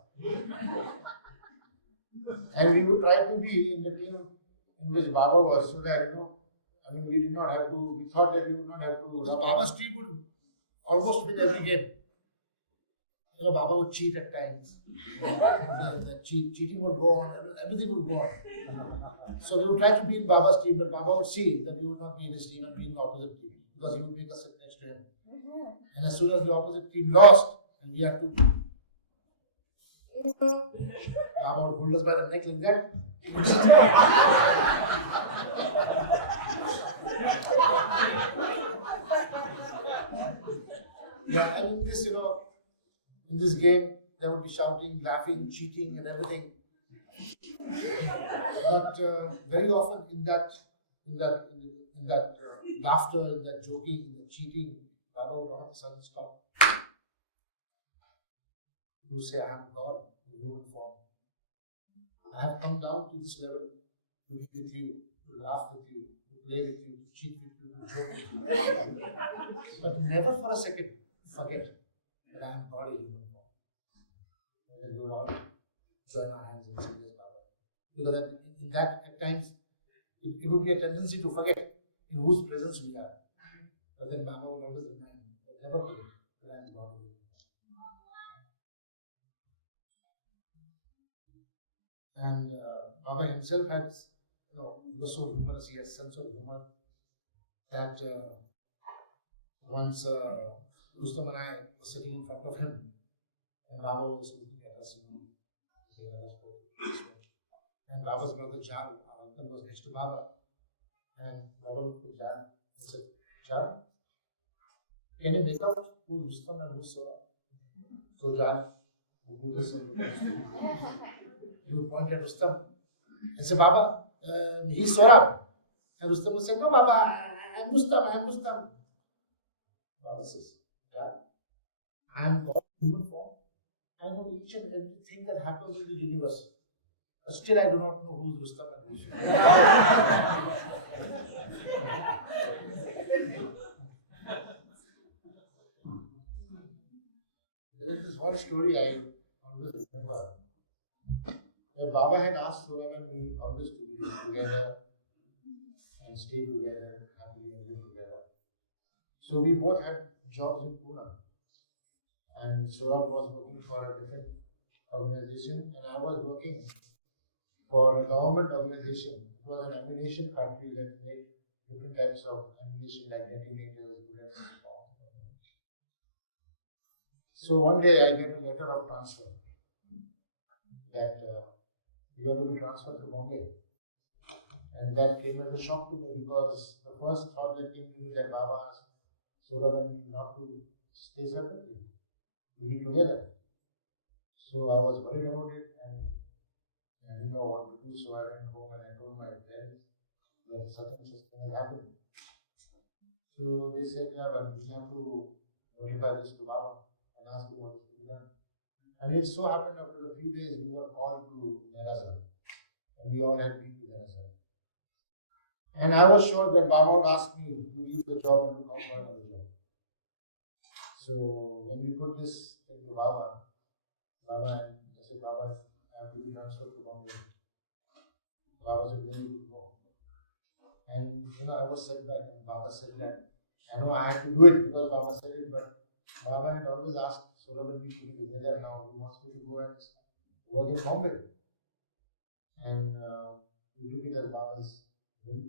And we would try to be in the team in which Baba was, so that, we did not have to, we thought that we would not have to, Baba's team would almost win every game. Baba would cheat at times. The cheating would go on, everything would go on. So we would try to be in Baba's team, but Baba would see that we would not be in his team and be in the opposite team, because he would make us sit next to him. And as soon as the opposite team lost, and we had to, Baba would hold us by the neck like that. Yeah, and in this, in this game, there would be shouting, laughing, cheating, and everything. But very often in that laughter, in that joking, in that cheating, Baba would all of a sudden stop. You say, I am God in human form. I have come down to this level to be with you, to laugh with you, to play with you, to cheat with you, to joke with you. But never for a second forget that I am God in human form. And then we will all join our hands and say, yes, Baba. Because in that, at times, it would be a tendency to forget in whose presence we are. But then Baba would always remind, but never forget that I am God in human form. And Baba himself had, he was so humorous, he has sense of humor that once Rustam and I were sitting in front of him, and Baba was looking at us, looking at us this way. And Baba's brother Jal, our uncle, was next to Baba. And Baba looked at Jal and said, Jal, can you make out who's Rustam and who's Sora? So Jal, who put this on he would point at Rustam and say, Baba, he's Sora. And Rustam would say, no, Baba, I'm Rustam. Baba says, yeah, I am God in human form. I know each and everything that happens in the universe. But still, I do not know who's Rustam and who's Sora. There is this one story I always remember. Baba had asked Sora and me always to be together and stay together, happily and live together. So we both had jobs in Pune. And Sora was working for a different organization, and I was working for a government organization. It was an ammunition factory that made different types of ammunition like detonators, bullets, and so on. So one day I get a letter of transfer that you are to be transferred to Bombay. And that came as a shock to me because the first thought that came to me that Baba asked Sora and me not to stay separately, to be together. So I was worried about it and I didn't know what to do. So I went home and I told my parents that such and such thing has happened. So they said, yeah, but we have to notify this to Baba and ask him what is to be done. And it so happened after a few days we were called to Mehrazad. And we all had been to Mehrazad. And I was sure that Baba would ask me to leave the job and to come for another job. So when we put this thing to Baba and I said, Baba, I have to be transferred to Bombay. Baba said, then you will go. And I was set back and Baba said that I know I had to do it because Baba said it, but Baba had always asked Sora and me to be together. Now he wants me to go and work in Bombay. And we took it as Baba's will.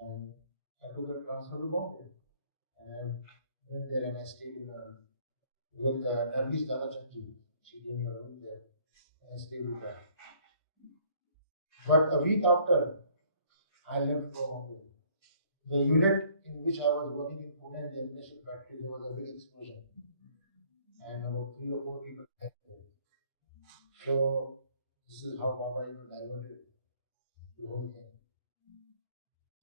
And I took a transfer to Bombay. And I went there and I stayed with Nargis Dadachandji. She gave me a room there. And I stayed with her. But a week after I left for Bombay, the unit in which I was working in Pune in the ammunition factory, there was a big explosion. And about 3 or 4 people died there. So this is how Baba diverted the whole thing.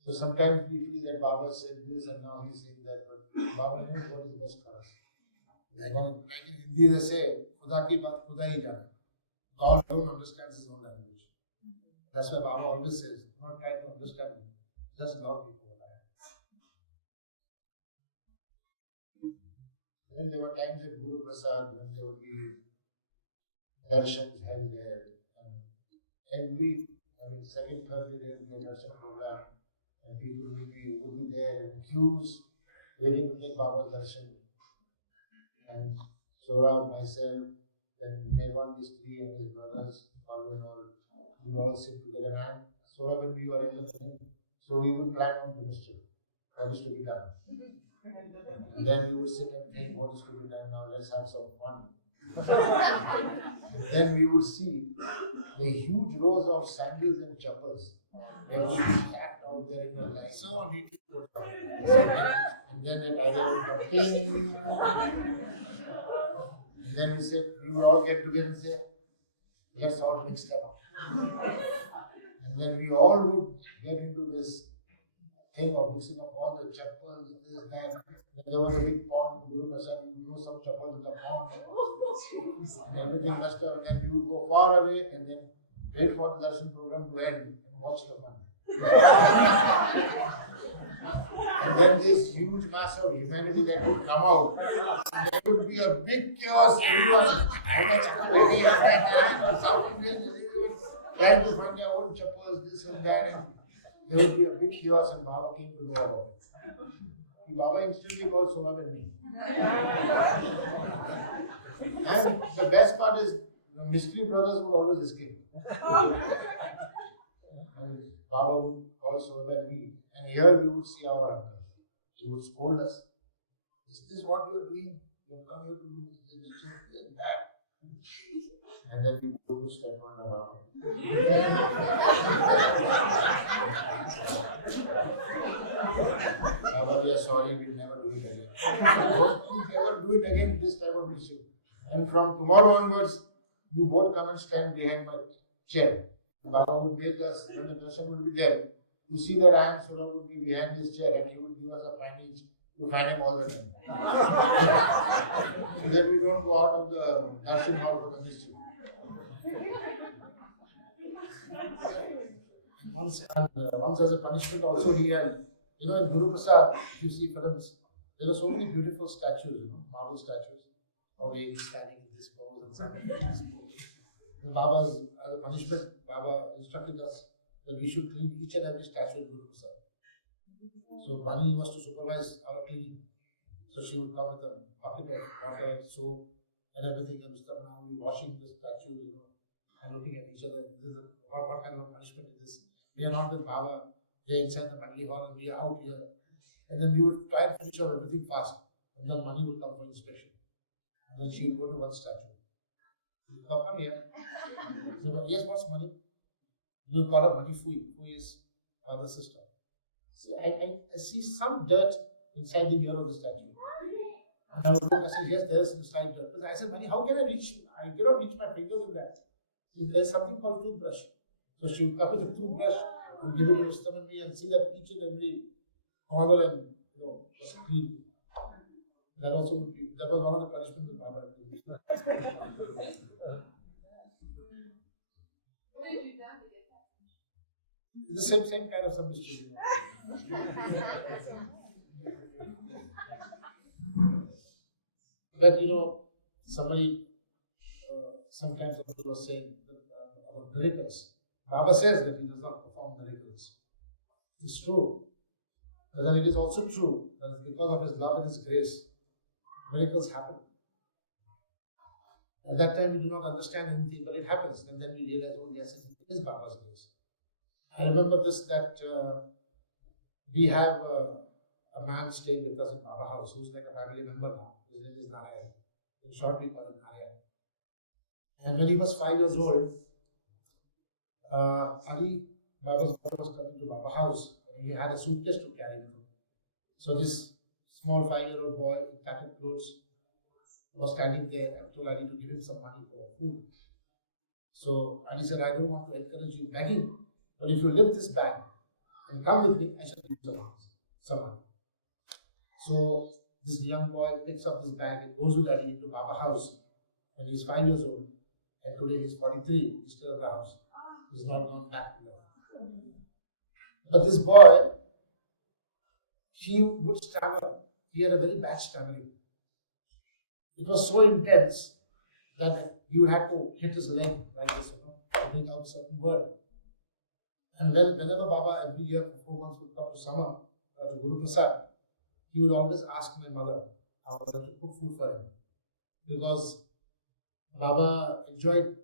So sometimes we feel that Baba said this and now he's saying that, but Baba knows what is best for us. Like in Hindi they say, Khuda ki baat Khuda hi jane. God alone understands his own language. That's why Baba always says, not try to understand me, just love me for what I am. Then there were times at Guru Prasad when there would be darshans held there. And second, third day there would be a darshan program. And people would be there in queues waiting to take Baba's darshan. And Sora, myself, then Mehwan Mistri and his brothers, Palu and all, we all sit together. And Sora, when we were younger than him, so we would plan on the mischief, what is to be done. And then we would sit and think, what is to be done now, let's have some fun. Then we would see the huge rows of sandals and chappals. They would be stacked out there in a line. So neatly put out. And And then at idea would come, "Ting." And then we said, we would all get together and say, let's all mix them up. And then we all would get into this thing of mixing up all the chappals, this, that. Then there was a big pond in Guru Prasad, we would throw some chappals in the pond. And everything must have, then we would go far away and then wait for the darshan program to end and watch the fun. And then this huge mass of humanity that would come out, there would be a big chaos. Everyone, trying to find their own chappals, this and that, and there would be a big chaos, and Baba came to know about it. Baba instantly called Sonam and me. And the best part is, the mystery brothers would always escape. And Baba would call Sonam and me, and here we would see our uncle. He would scold us. Is this what you are doing? You have come here to do this and that. And then we would step on the Baba. Baba, we are sorry, we'll never do it again. We'll never do it again, this type of issue. And from tomorrow onwards, you both come and stand behind my chair. Baba would make us, when the darshan would be there, to see that I am Sura would be behind this chair and he would give us a finding to find him all the time. So that we don't go out of the darshan hall for the mystery. Once as a punishment also he had, in Guru Prasad, if you see films, there are so many beautiful statues, marble statues, of he is standing in this pose and standing in this pose. Baba's, as a punishment, Baba instructed us that we should clean each and every statue in Guru Prasad. So Bani was to supervise our cleaning. So she would come with a bucket of water, soap, and everything, and stuff. Now we're washing the statues, and looking at each other. What kind of punishment is this? We are not with Baba. They inside the Mandli hall and we are out here. And then we would try and finish off everything fast. And then money would come for inspection. And then she would go to one statue. He would come here. He said, yes, what's money? We would call her Mani Fui, who is father's sister. See, I see some dirt inside the ear of the statue. And I would look, I said, yes, there is slight dirt. But I said, Mani, how can I reach? I cannot reach my fingers in that. There's something called toothbrush. So she would come with a toothbrush and give it to Rustam and me and see that each and every corner and was clean. That also would be, that was one of the punishments that Baba had. What did you do to get that? The same kind of submission. But somebody sometimes was saying about miracles. Baba says that he does not perform miracles. It's true. But then it is also true that because of his love and his grace, miracles happen. At that time we do not understand anything, but it happens, and then we realize, oh yes, it is Baba's grace. I remember that we have a man staying with us in Baba house who's like a family member now. His name is Narayan. In short, we call him Narayan. And when he was 5 years old, Ali, Baba's father, was coming to Baba house and he had a suitcase to carry with him. So this small 5-year-old boy in tattered clothes was standing there and told Ali to give him some money for food. So Ali said, I don't want to encourage you begging, but if you lift this bag and come with me, I shall give you some money. So this young boy picks up this bag and goes with Ali into Baba house. And he's 5 years old. And today he's 43. He's still at the house. He's not gone back to life. But this boy, he would stammer. He had a very bad stammering. It was so intense that you had to hit his leg like this, to bring out a certain word. And whenever Baba every year for 4 months would come to summer, to Guru Prasad, he would always ask my mother, our mother, to cook food for him. Because Baba enjoyed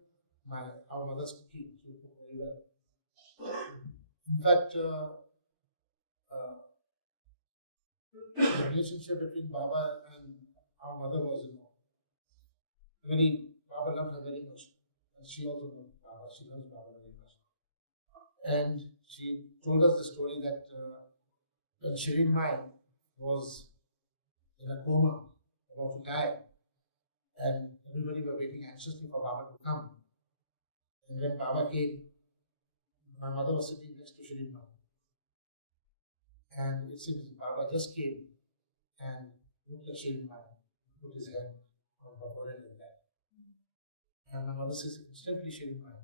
our mother's cooking. She would cook very well. In fact, the relationship between Baba and our mother was, Baba loved her very much. And she also loved Baba. She loves Baba very much. And she told us the story that when Shireen Mai was in a coma, about to die, and everybody were waiting anxiously for Baba to come. And when Baba came, my mother was sitting next to Shirin Baba. And it seems Baba just came and looked at Shirin Baba, put his hand on her forehead like that. And my mother says, instantly Shirin Baba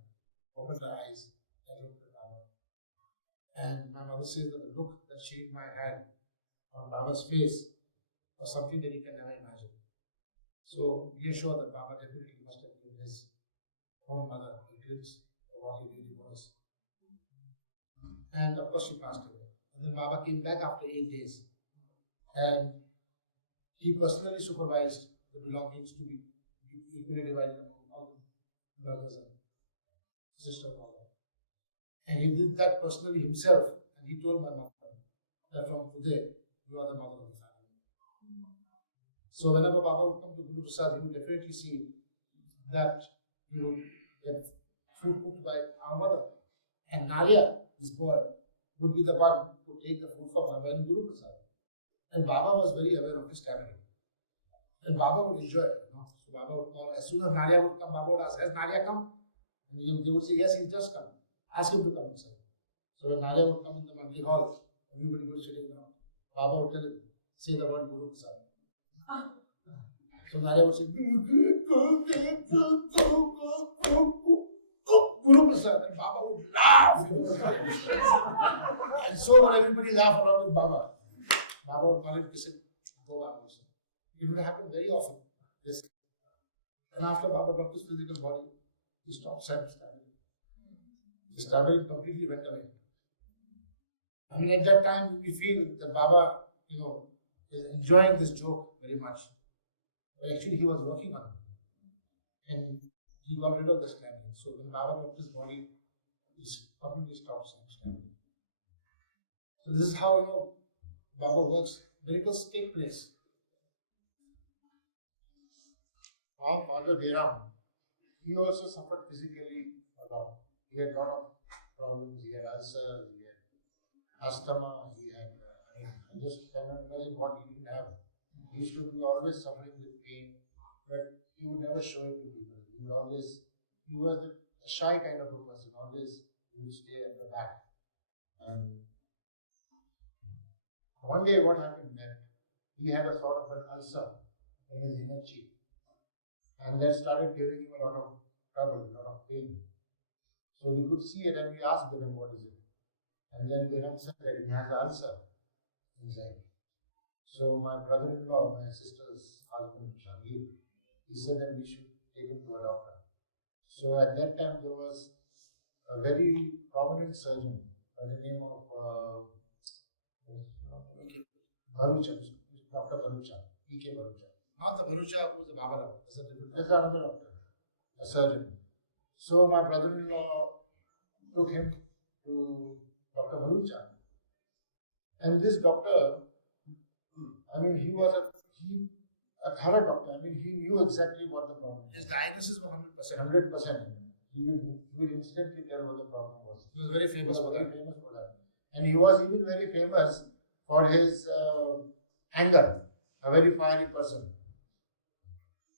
opened her eyes and looked at Baba. And my mother says that the look that Shirin Baba had on Baba's face was something that you can never imagine. So we are sure that Baba definitely must have given his own mother a glimpse of what he really was. And of course she passed away. And then Baba came back after 8 days. And he personally supervised the belongings to be equally divided among all the brothers and sisters and all that. And he did that personally himself. And he told my mother that from today, you are the mother of the family. So whenever Baba would come to Guru Prasad, he would definitely see that he would get food cooked by our mother. And Narya, this boy, would be the one to take the food from Baba and Guru Prasad. And Baba was very aware of his family. And Baba would enjoy it. So Baba would call, as soon as Narya would come, Baba would ask, has Narya come? And they would say, yes, he's just come. Ask him to come inside. So when Narya would come in the Mandi hall, everybody would sit down. Baba would tell him, say the word Guru Prasad. So Narya would say, Guru Prasad, and Baba would laugh. And so would everybody laugh around with Baba. Baba would call him to sit, go Baba. It would happen very often. Yes. And after Baba dropped his physical body, he stopped stabbing. The stabbing completely went away. I mean, at that time, we feel that Baba, is enjoying this joke very much. But actually, he was working on it. And he got rid of the stabbing. So when Baba dropped his body, he completely stopped stabbing. So this is how, Baba works. Miracles take place. Our father Beram, he also suffered physically a lot. He had a lot of problems. He had ulcers, he had asthma, he had, I just cannot imagine what he didn't have. He used to be always suffering with pain, but he would never show it to people. He was a shy kind of a person, always he would stay at the back. And one day what happened that he had a sort of an ulcer in his inner cheek. And that started giving him a lot of trouble, a lot of pain. So we could see it and we asked Beram, what is it? And then Beram said that he has an ulcer inside. So my brother-in-law, my sister's husband, Shahir, he said that we should take him to a doctor. So at that time there was a very prominent surgeon by the name of Bharucha, Dr. Bharucha, E.K. Bharucha. Not the Bharucha who was the Babala, that's another doctor, a surgeon. So my brother-in-law took him to Dr. Bharucha. And this doctor, I mean, he was a thorough doctor. I mean, he knew exactly what the problem was. His diagnosis was 100%. 100%. He would instantly tell what the problem was. He was very famous for that. And he was even very famous for his anger. A very fiery person.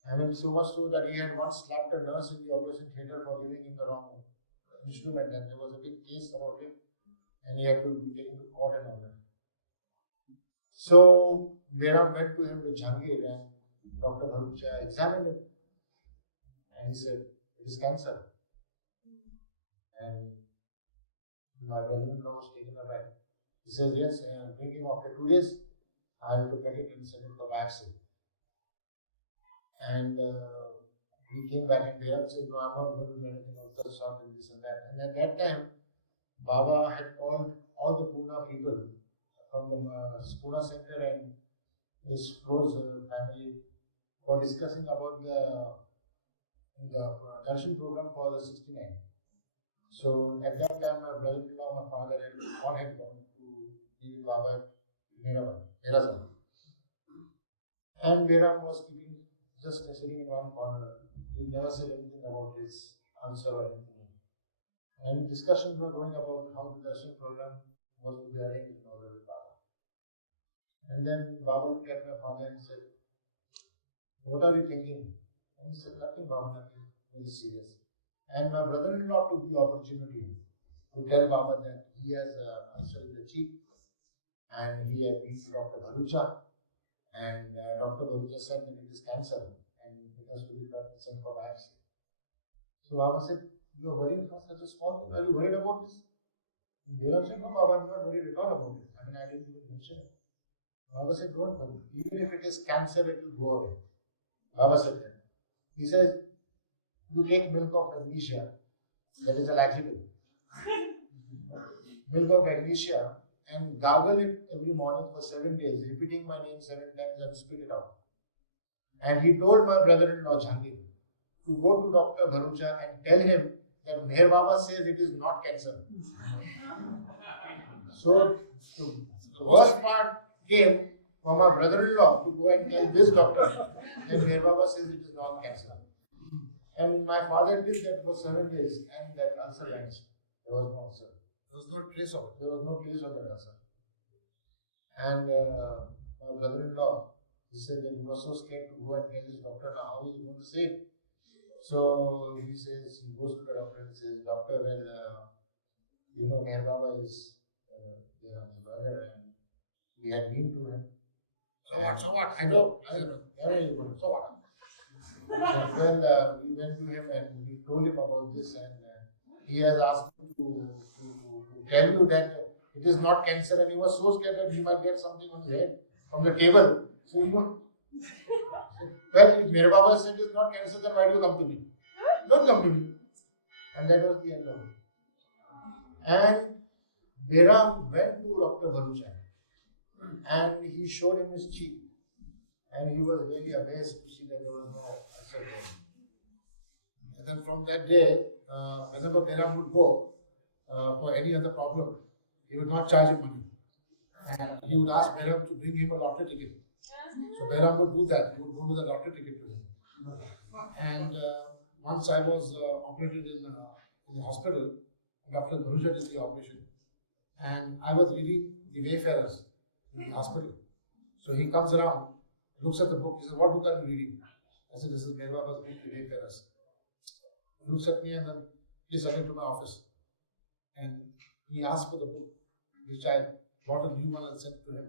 I mean, so much so that he had once slapped a nurse in the operation theatre for giving him the wrong instrument, and there was a big case about it, and he had to be taken to court and all that. So Beram went to him with Jahangir, and Dr. Bharucha examined him, and he said, it is cancer. And my brother-in-law was taken aback. He says, yes, bring him after 2 days. I have to cut it and send it for biopsy. And we came back and Beram said, no, I'm not going to do anything of the sort and this and that. And at that time, Baba had called all the Pune people from the Pune center and his close family for discussing about the darshan program for the 69. So at that time, my brother-in-law, my father, and all had gone to be with Baba at Mirazan. And Beram was just sitting in one corner. He never said anything about his answer or anything. And discussions were going about how the darshan program was to be arranged and all that with Baba. And And then Baba looked at my father and said, "What are you thinking?" And he said, "Nothing, Baba, nothing very serious." And my brother-in-law took the opportunity to tell Baba that he has ulcer in the cheek and he had been to Dr. Bharucha, and Dr. Bharucha said that it is cancer and it has to be sent for biopsy. So Baba said, "You are worried about such a small thing. Are you worried about this?" Bharucha said, "No, Baba, I'm not worried at all about it. I mean, I didn't even mention it." Baba said, "Don't worry. Even if it is cancer, it will go away." Baba said that. He says, "You take milk of magnesia, that is a laxative. Milk of magnesia, and gargle it every morning for 7 days, repeating my name 7 times and spit it out." And he told my brother-in-law Jhangir to go to Dr. Bharucha and tell him that Meher Baba says it is not cancer. So the worst part came from my brother-in-law to go and tell this doctor that Meher Baba says it is not cancer. And my father did that for 7 days and that ulcer vanished. There was no ulcer. There was no trace of it. There was no trace of that ulcer. And my brother-in-law, he said that he was so scared to go and tell his doctor, now how is he going to say it? So he says, he goes to the doctor and says, "Doctor, well, you know, Meher Baba is his brother and we had been to him." So what? I know. So what? Well, we went to him and we told him about this, and he has asked me to tell you that it is not cancer, and he was so scared that he might get something on his head from the table. So he won't. Well, if Meher Baba said it is not cancer, then why do you come to me? Don't come to me. And that was the end of it. And Behram went to Dr. Bharucha and he showed him his cheek. And he was really amazed to see that there was no ulcer there. And then from that day, whenever Behram would go for any other problem, he would not charge him money. And he would ask Behram to bring him a lottery ticket. So Behram would do that. He would go with a lottery ticket to him. And once I was operated in the hospital, Dr. Bharucha did the operation. And I was reading the Wayfarers in the hospital. So he comes around, looks at the book, he says, "What book are you reading?" I said, "This is Meher Baba's book, The Wayfarers." He looks at me and then he sent to my office. And he asked for the book, which I bought a new one and sent to him.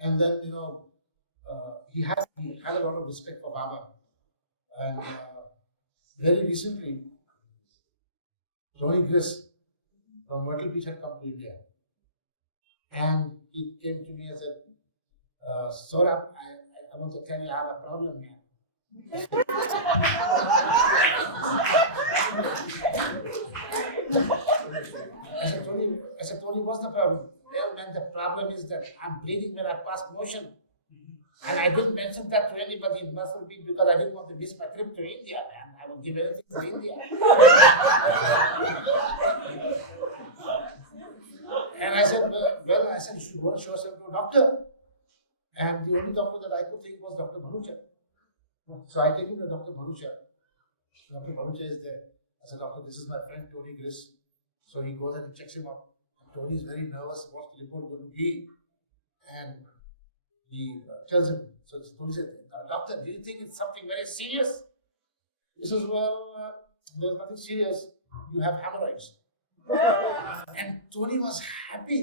And then, you know, he had a lot of respect for Baba. And very recently, Tony Gris from Myrtle Beach had come to India. And he came to me and said, "Saurabh, I want to tell you I have a problem here." I said, "Tony, what's the problem?" "Well, man, the problem is that I'm bleeding when I pass motion. And I didn't mention that to anybody. It must be because I didn't want to miss my trip to India, man. I would give anything for India." And I said, well, I said, "You should go and show yourself to a doctor." And the only doctor that I could think was Dr. Bharucha. So I take him to Dr. Bharucha. Dr. Bharucha is there. I said, "Doctor, this is my friend Tony Gris." So he goes and he checks him up. Tony is very nervous. What's the report going to be? And he tells him, so Tony said, "Doctor, do you think it's something very serious?" He says, "Well, there's nothing serious. You have hemorrhoids." And Tony was happy.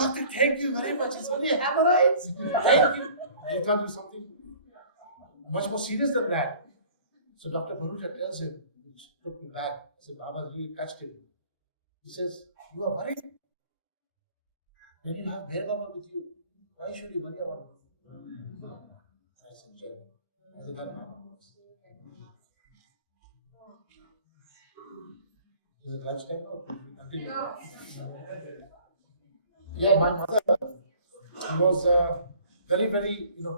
"Doctor, thank you very much. It's only hemorrhoids. Thank you." He thought it was something much more serious than that. So Dr. Bharucha tells him, which took me back. I said, "Baba really touched him." He says, "You are worried? When you have Meher Baba with you, why should you worry about it?" I said, "Jai." I said, "That Baba." Is it lunchtime or continue? Yeah, my mother was very, very,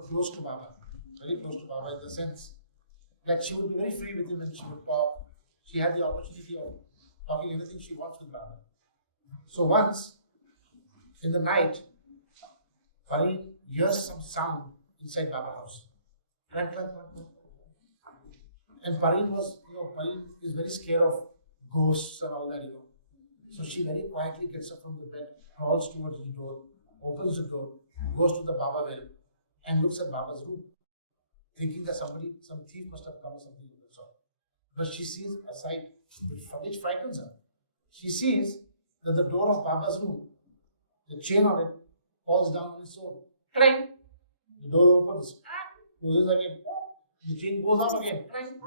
close to Baba. Very close to Baba in the sense, like she would be very free with him and she would talk. She had the opportunity of talking anything she wants with Baba. So once, in the night, Farid hears some sound inside Baba house. Clank, clank, clank, clank. And Farid is very scared of ghosts and all that. So she very quietly gets up from the bed, crawls towards the door, opens the door, goes to the Baba well, and looks at Baba's room, thinking that some thief must have come or something of that sort. But she sees a sight which frightens her. She sees that the door of Baba's room, the chain on it, falls down on its own. Clang! The door opens, closes again. The chain goes up again. Clang!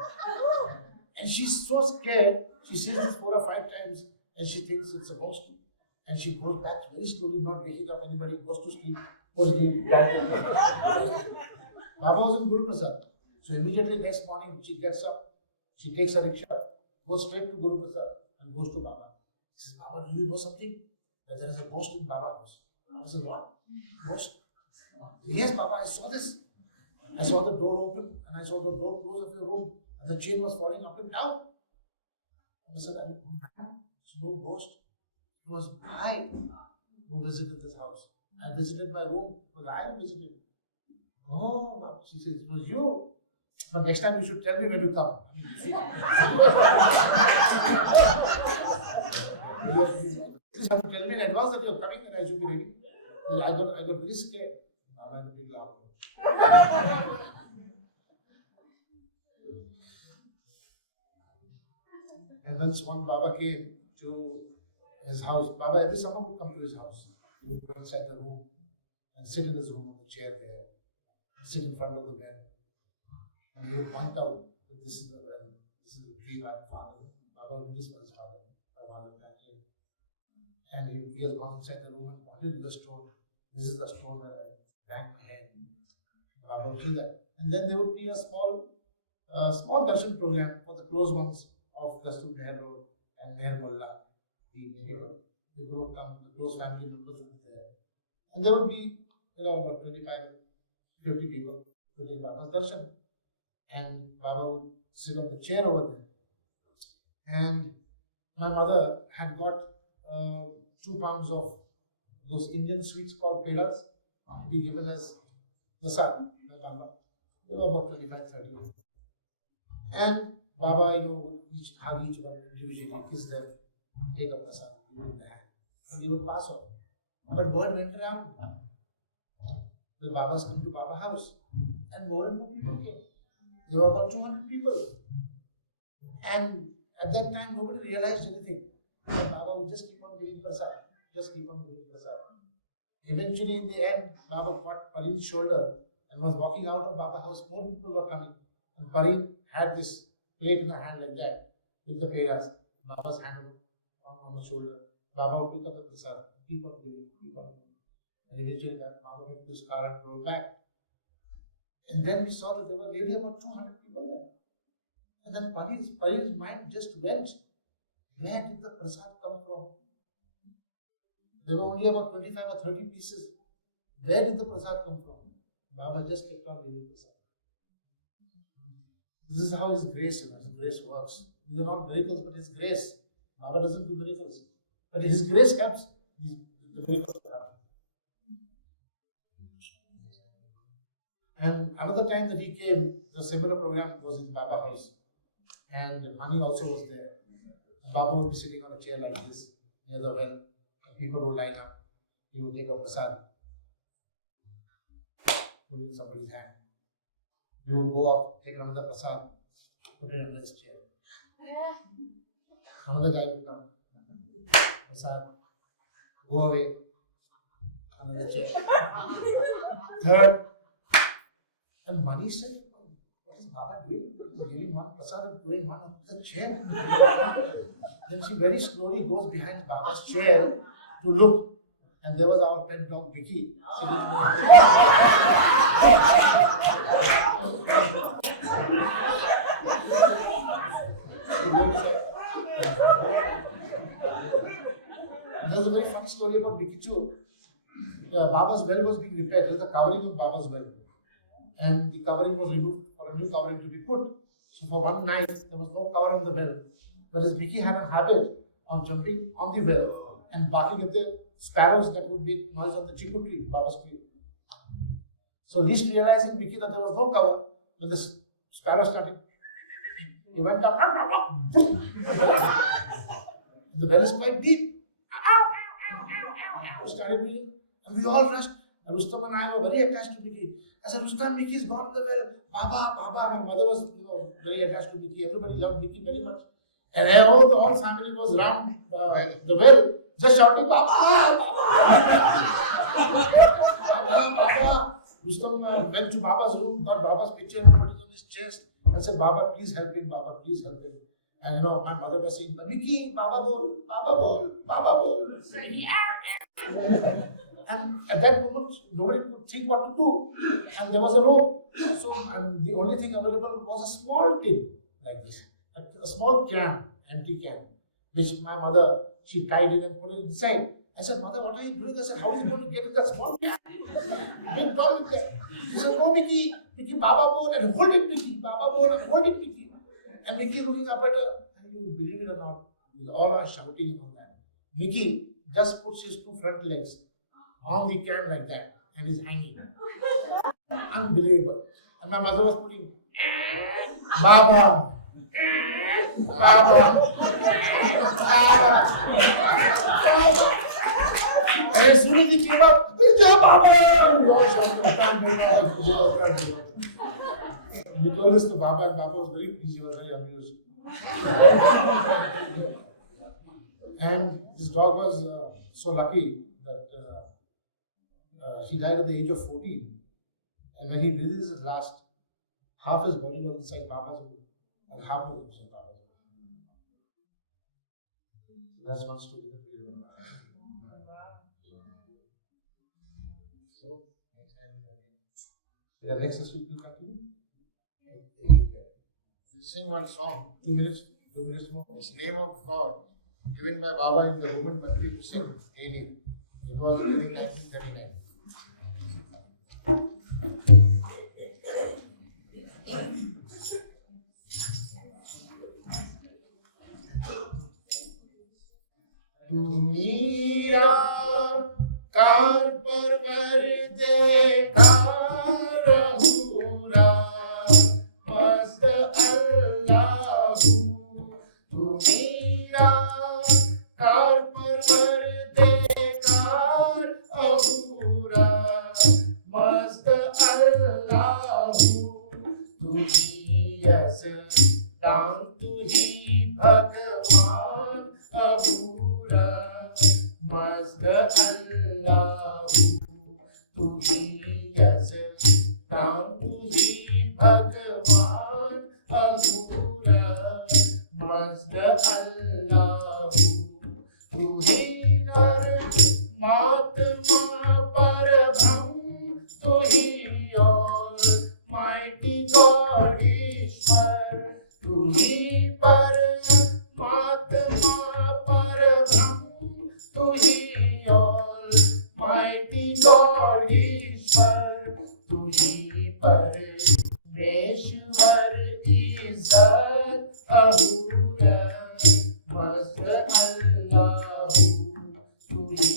And she's so scared, she says this 4 or 5 times, and she thinks it's a ghost. And she goes back very slowly, not waking up anybody, goes to sleep, goes to sleep. Baba was in Guru Prasad. So immediately next morning, she gets up, she takes a rickshaw, goes straight to Guru Prasad and goes to Baba. He says, Baba, do you know something? That there is a ghost in Baba's house. Baba says, what? Ghost? Yes, Baba, I saw this. I saw the door open and I saw the door close of your room and the chain was falling up and down. Baba said, it's no ghost. It was I who visited this house. I visited my room because I am visiting. Oh, Baba, she says, it was you. But next time you should tell me when you come. I mean, you see. You have to tell me in advance that you are coming and I should be ready. I got very scared. Baba had a big laugh. And once one Baba came to his house, Baba every summer would come to his house. He would go inside the room and sit in his room on the chair there, sit in front of the bed. And he would point out that this is the well, this is the tree by father. Baba knew this was his father, and he has gone inside the room and pointed to the stone. This is the stone where I banged my head. Baba would see that. And then there would be a small darshan program for the close ones of Dastur Nehru and Meher Mullah. They would come, the close family members would be there. And there would be, about 25, 50 people doing Baba's darshan. And Baba would sit on the chair over there. And my mother had got 2 pounds of those Indian sweets called pedas to be given as prasad by Baba. They were about 25, 30. And Baba, would hug each one individually, kiss them, take a prasad, give it in the hand, and he would pass on. But word went around. The Babas come to Baba house, and more people came. There were about 200 people. And at that time, nobody realized anything. But Baba would just keep on giving prasad. Eventually, in the end, Baba caught Parin's shoulder and was walking out of Baba house. More people were coming. And Parin had this plate in her hand like that, with the pedas. Baba's hand on the shoulder. Baba would pick up the prasad, keep on giving. And eventually, Baba went to his car and drove back. And then we saw that there were nearly about 200 people there. And then Parin's mind just went. Where did the prasad come from? There were only about 25 or 30 pieces. Where did the prasad come from? Baba just kept on giving prasad. This is how His grace works. These are not miracles, but His grace. Baba doesn't do miracles. But His grace helps the miracles to happen. And another time that he came, the similar program was in Baba house. And Mani also was there. And Baba would be sitting on a chair like this, near the well. And people would line up. He would take a prasad, put it in somebody's hand. He would go up, take another prasad, put it under his chair. Another guy would come. Prasad, go away. Another chair. Third. And Mani said, what is Baba doing? Giving one prasad and putting one on the chair. Then she very slowly goes behind Baba's chair to look. And there was our pet dog Vicky sitting there. There's a very funny story about Vicky too. Baba's well was being repaired. There's a covering of Baba's well. And the covering was removed for a new covering to be put. So for one night, there was no cover on the well. Whereas Vicky had a habit of jumping on the well and barking at the sparrows that would make noise on the chiku tree, Baba's tree. So least realizing Vicky that there was no cover, when the sparrow started, he went up. The well is quite deep. We started reading, and we all rushed. And Rustam and I were very attached to Mickey. I said, Rustam, Mickey's gone to the well. Baba. My mother was, very attached to Mickey. Everybody loved Mickey very much. And the whole family was around the well, just shouting, Baba, Baba. Rustam went to Baba's room, got Baba's picture and put it on his chest, and said, Baba, please help him, Baba, please help him. And my mother was saying, Mickey, Baba bol, Baba bol, Baba bol. And at that moment, nobody could think what to do. And there was a rope. So, and the only thing available was a small tin like this, a small can, empty can, which my mother, she tied it and put it inside. I said, Mother, what are you doing? I said, how is he going to get in that small can? Big problem there. She said, no, Mickey, Baba bol, and hold it, Mickey, Baba bol, and hold it, Mickey. And Mickey looking up at her, and you believe it or not, with all our shouting and all that, Mickey just puts his two front legs on the can like that, and is hanging. Unbelievable. And my mother was putting, Baba, Baba, Baba. And as soon as he came up, Baba! We told this to Baba, and Baba was very pleased, he was very amused. And this dog was so lucky that he died at the age of 14. And when he breathed his last, half his body was inside Baba's room, and half was inside Baba's room. So that's one story that we remember. So, next time, the next session will continue. Sing one song. 2 minutes more. It's Name of God, given by Baba in the Women Country to sing daily. It was during 1939. मीरा कार परवर देखा रहूरा मस्त अल्लाहू तू मीरा कार परवर देखा रहूरा मस्त अल्लाहू तू ही यस दान तू ही भगवान अबूरा मस्त अल्लाहू तू ही यस दान तू ही भगवान अबूरा मस्त अल्लाहू तू ही नर मात्मा परब्रह्म तू ही और माइटी गॉड ईश्वर तू ही परमात्मा परब्रह्म तू ही और माइटी गॉड ईश्वर तू ही परमेश्वर इज्जत अहूरा मस्त अल्लाहू तू ही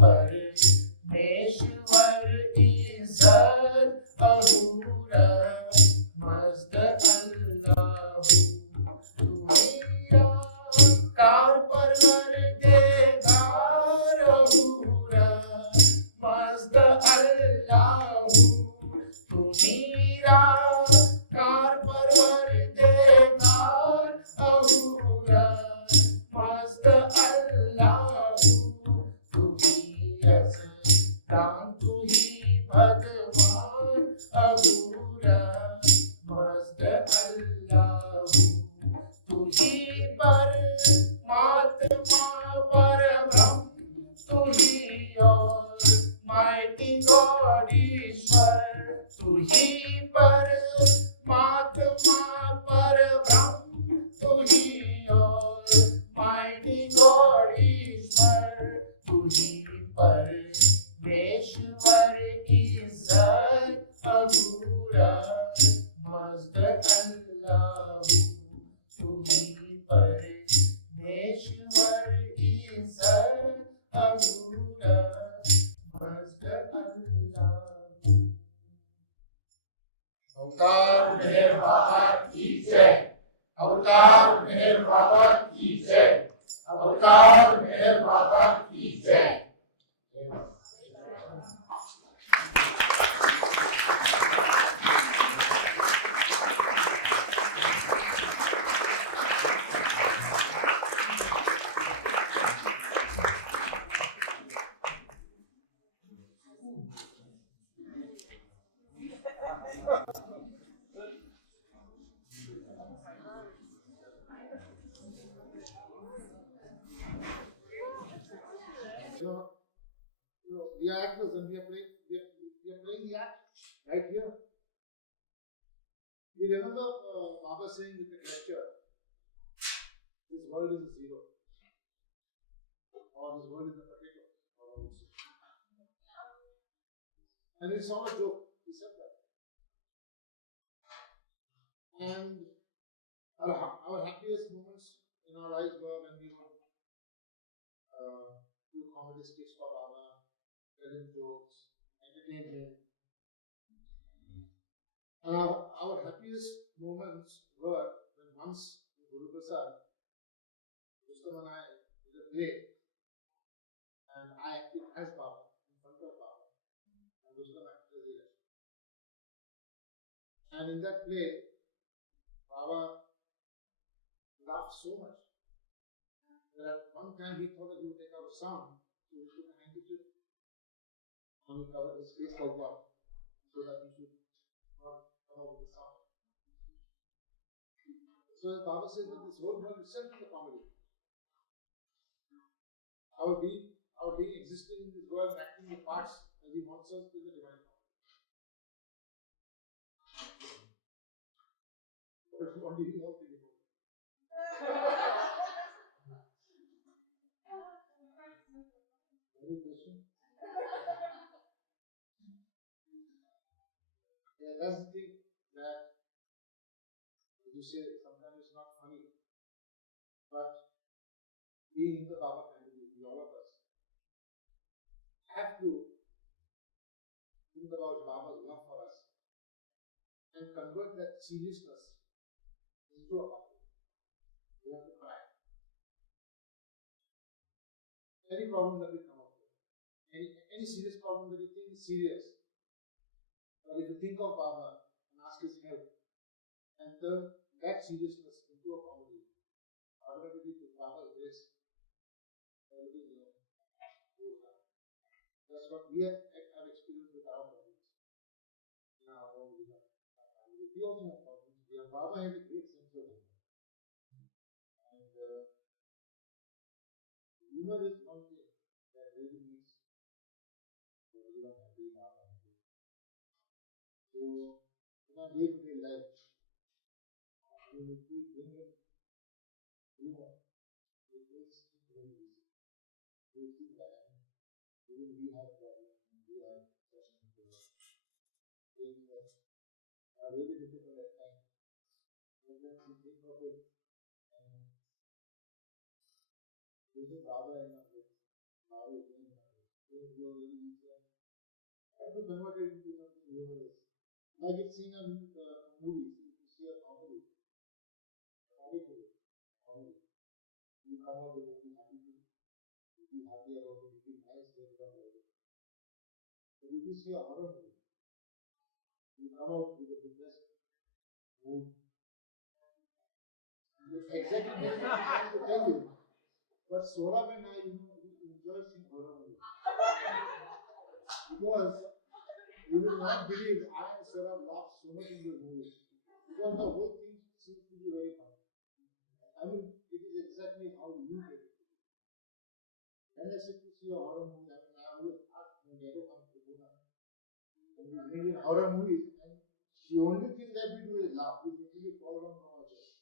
परमेश्वर इज्जत अहूरा मस्त अल्लाहू तू मीरा कार परवर देगार अहूरा मस्त अल्लाहू तू मीरा कार परवर देगार अहूरा मस्त अल्लाहू तू ही यस दान तू ही भगवान अहूरा मस्त अल्लाहू तू ही परमात्मा परब्रह्म तू ही और माइटी गॉड ईश्वर तू ही परमात्मा परब्रह्म तू ही और माइटी गॉड ईश्वर तू ही परमेश्वर इज्जत अहूरा मस्त अल्लाहू तू ही परमेश्वर इज्जत अहूरा मस्त अल्लाहू। अवतार मेहर बाबा की जय। अवतार मेहर बाबा की जय। अवतार मेहर बाबा की जय। We are actors and we are playing the act right here. You remember Baba saying with the gesture, this world is a zero, or this world is a potato, or I would say. And it's not a joke, he said that. And our happiest moments in our lives were when we would do comedy skits for Baba, tell him jokes, entertain him. And our happiest moments were when once in Guru Prasad, Rustam and I did a play, and I acted as Baba in front of Baba, and Rustam acted as Dheeraj. And in that play, Baba laughed so much that at one time he thought that he would take out a sound, so he took a handkerchief and he covered his face like that, so that he should not come out with a sound. So as Baba says that this whole world itself is a comedy. Our being existing in this world and acting the parts as he wants us is a divine comedy. What do you all think about it? Any question? Yeah, that's the thing that, as you say, sometimes it's not funny, but being in the Baba family, we all of us have to think about Baba's love for us and convert that seriousness into a comedy. We have to cry. Any problem that we come up with, any serious problem that you think is serious, but if you think of Baba and ask his help and turn that seriousness into a comedy, automatically with Baba's grace, everything goes down. That's what we have experienced with our problems in our home, with our family. We also have problems. Baba has a great sense of humor. And humor is one thing that really makes everyone happy, Baba happy. So, in our day-to-day life, if we bring in humor, it makes things very easy. We see that even we have problems, we have questions, things that are really difficult at times. But then we think of it and using Baba in our life, Baba is in our life, things go really easy. And we convert it into something humorous. Like it's seen in movies, if you see a comedy movie, you come out with a happy thing, you feel happy about it, you feel nice about it. But if you see a horror movie, you come out with a depressed mood. Exactly what I'm trying to tell you. But Saurabh and I, we enjoy seeing horror movies. Because you will not believe I and Saurabh laughed so much in this movie. Because the whole thing seems to be very funny. I mean, it is exactly how you get it. When I sit to see a horror movie, I always ask my dad comes to Pune. And we bring in horror movies, and the only thing that we do is laugh. We literally fall down from our chairs.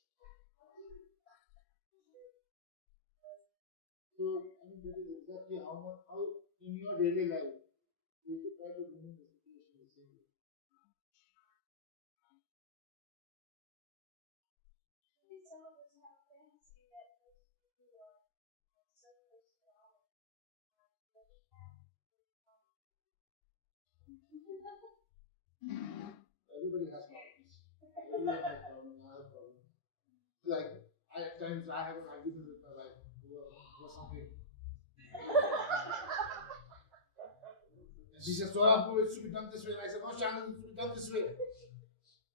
So, I mean, that is exactly how in your daily life, you should try to bring in the situation the same way. Some of us have a fantasy that most people who are so close to God really have. Everybody has problems. Everyone has problems. I have problems. Like, at times I have an argument with my wife over something. And she says, Saurabh, no, it should be done this way. And I said, no, Shannon, it should be done this way.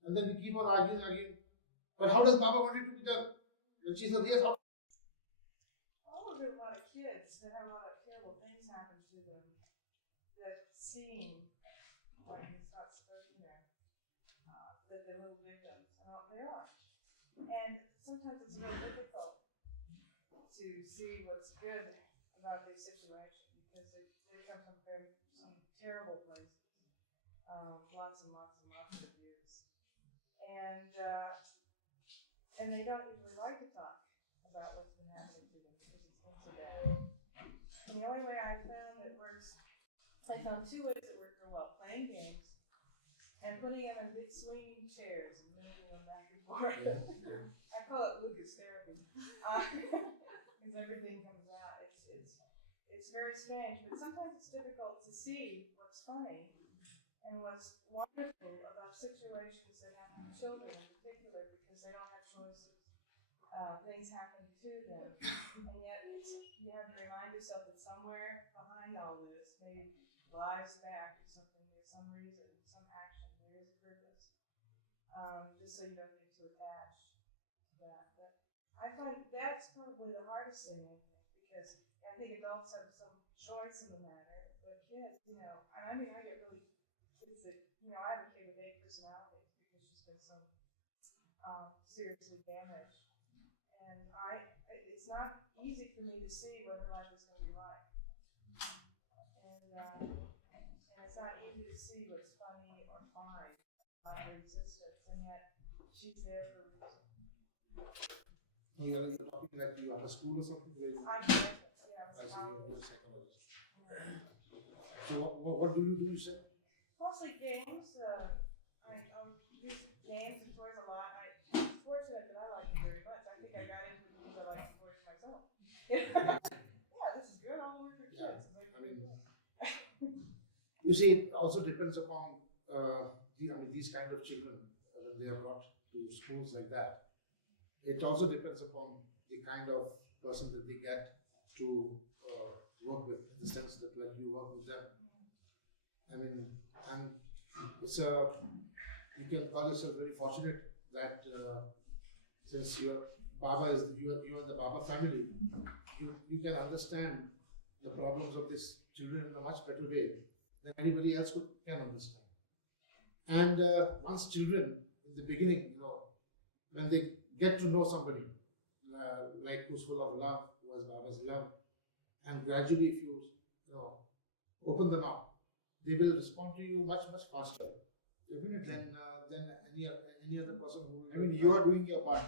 And then we keep on arguing again. But how does Baba want it to be done? And she says, yes, how? All of a lot of kids that have a lot of terrible things happen to them that seem like it's not supposed to, that they're little victims, and they are. And sometimes it's really difficult to see what's good about these situations because they come from terrible places, lots and lots and lots of abuse, and they don't usually like to talk about what's been happening to them because it's been so bad. And the only way I found that works, I found two ways that work real well: playing games and putting them in big swinging chairs and moving them back and forth. I call it Lucas therapy, because everything comes out. It's very strange, but sometimes it's difficult to see what's funny and what's wonderful about situations that happen to children in particular, because they don't have choices. Things happen to them, and yet you have to remind yourself that somewhere behind all this, maybe lies back or something, there's some reason, some action, there is a purpose. Just so you don't get too attached to that. But I find that's probably the hardest thing, because I think adults have some choice in the matter, but kids, I mean, I get really kids that, I have a kid with 8 personalities because she's been so seriously damaged. And it's not easy for me to see what her life is going to be like. And it's not easy to see what's funny or fine about her existence, and yet she's there for a reason. Oh, you're talking like you have a school or something? I'm a I see, psychologist. you're a psychologist. So what do you say? Mostly games. I use games and toys a lot. I'm fortunate that I like them very much. I think I got into it because I like toys myself. Yeah, this is good. All the work for kids. You see, it also depends upon these kind of children when they are brought to schools like that. It also depends upon the kind of person that they get to work with, in the sense that like you work with them. I mean, and it's you can call yourself very fortunate that since Baba is you are the Baba family, you can understand the problems of these children in a much better way than anybody else can understand. And once children in the beginning, when they get to know somebody like who's full of love, who has Baba's love, and gradually if you open them up, they will respond to you much faster than any other person who will. I mean, you are doing your part.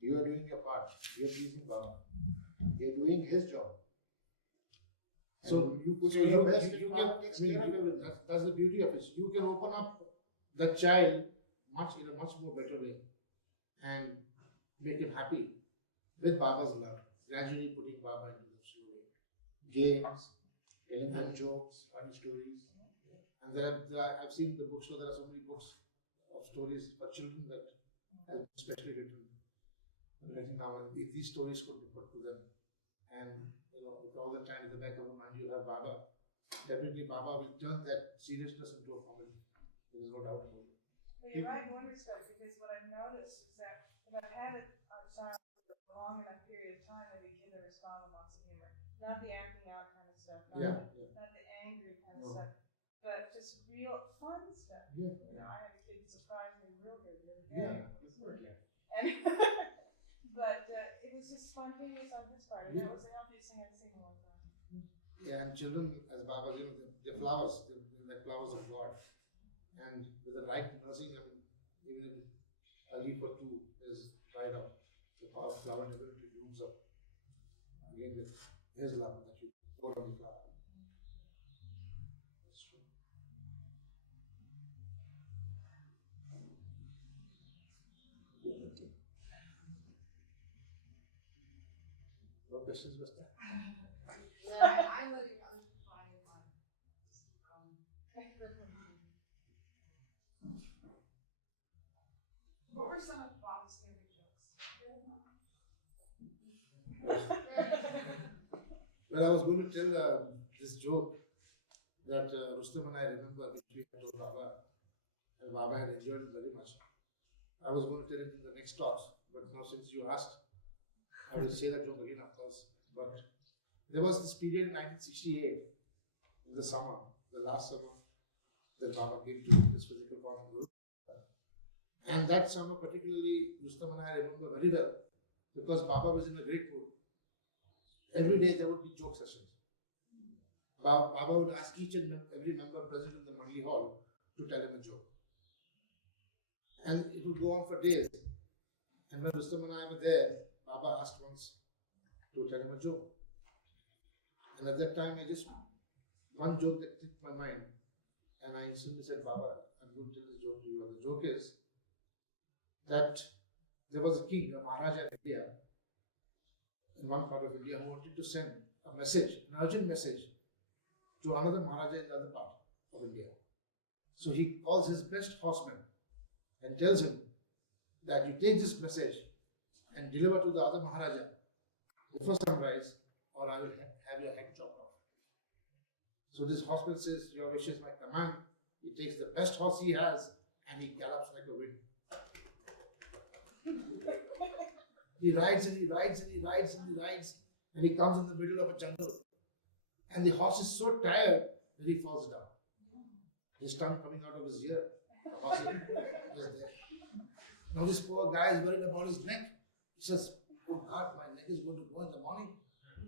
You are doing your part. You are pleasing Baba. You are doing his job. So you put so your you, best you, you and can, Baba takes I mean, care of everything. that's the beauty of it. You can open up the child in a much more better way and make him happy with Baba's love, gradually putting Baba into the story. Games, telling them jokes, funny stories. And I've seen the bookstore, there are so many books of stories for children that have especially written now, and if these stories could be put to them, and with all the time in the back of the mind you have Baba, definitely Baba will turn that seriousness into a comedy. There is no doubt about it. Well, you're right in one respect, because what I've noticed is that if I've had a child for a long enough period of time, I begin to respond with lots of humor. Not the acting out kind of stuff, not the angry kind of stuff, but just real fun stuff. Yeah. I had a kid surprise me real good the other day. Yeah. And but it was just spontaneous on his part, and that was the healthiest thing I've seen in a long time. Yeah, and children, as Baba, they're flowers, they're like flowers of God. And with the right nursing, I mean, even if a leaf or two is dried up, the flower definitely blooms up. Again, with his love that you pour on the flower. That's true. What questions was that? I'm letting others reply if I just keep going. What were some of Bob's favorite jokes? Well, I was going to tell this joke that Rustam and I remember, which we had told Baba, and Baba had enjoyed it very much. I was going to tell it in the next talks, but now since you asked, I will say that joke again, of course. But there was this period in 1968, in the summer, the last summer, that Baba came to this physical form of Guru. And that summer, particularly, Rustam and I remember very well, because Baba was in a great mood. Every day there would be joke sessions. Baba would ask each and every member present in the Murli hall to tell him a joke. And it would go on for days. And when Rustam and I were there, Baba asked once to tell him a joke. And at that time, one joke that clicked my mind, and I instantly said, Baba, I'm going to tell this joke to you. And the joke is that there was a king, a Maharaja in India, in one part of India, who wanted to send a message, an urgent message, to another Maharaja in the other part of India. So he calls his best horseman and tells him that you take this message and deliver to the other Maharaja before sunrise, or I will have your head chopped off. So this horseman says, your wish is my command. He takes the best horse he has and he gallops like a wind. He rides and he rides and he rides and he rides, and he comes in the middle of a jungle. And the horse is so tired that he falls down. His tongue coming out of his ear. The horse is there. Now this poor guy is worried about his neck. He says, oh God, my neck is going to go in the morning.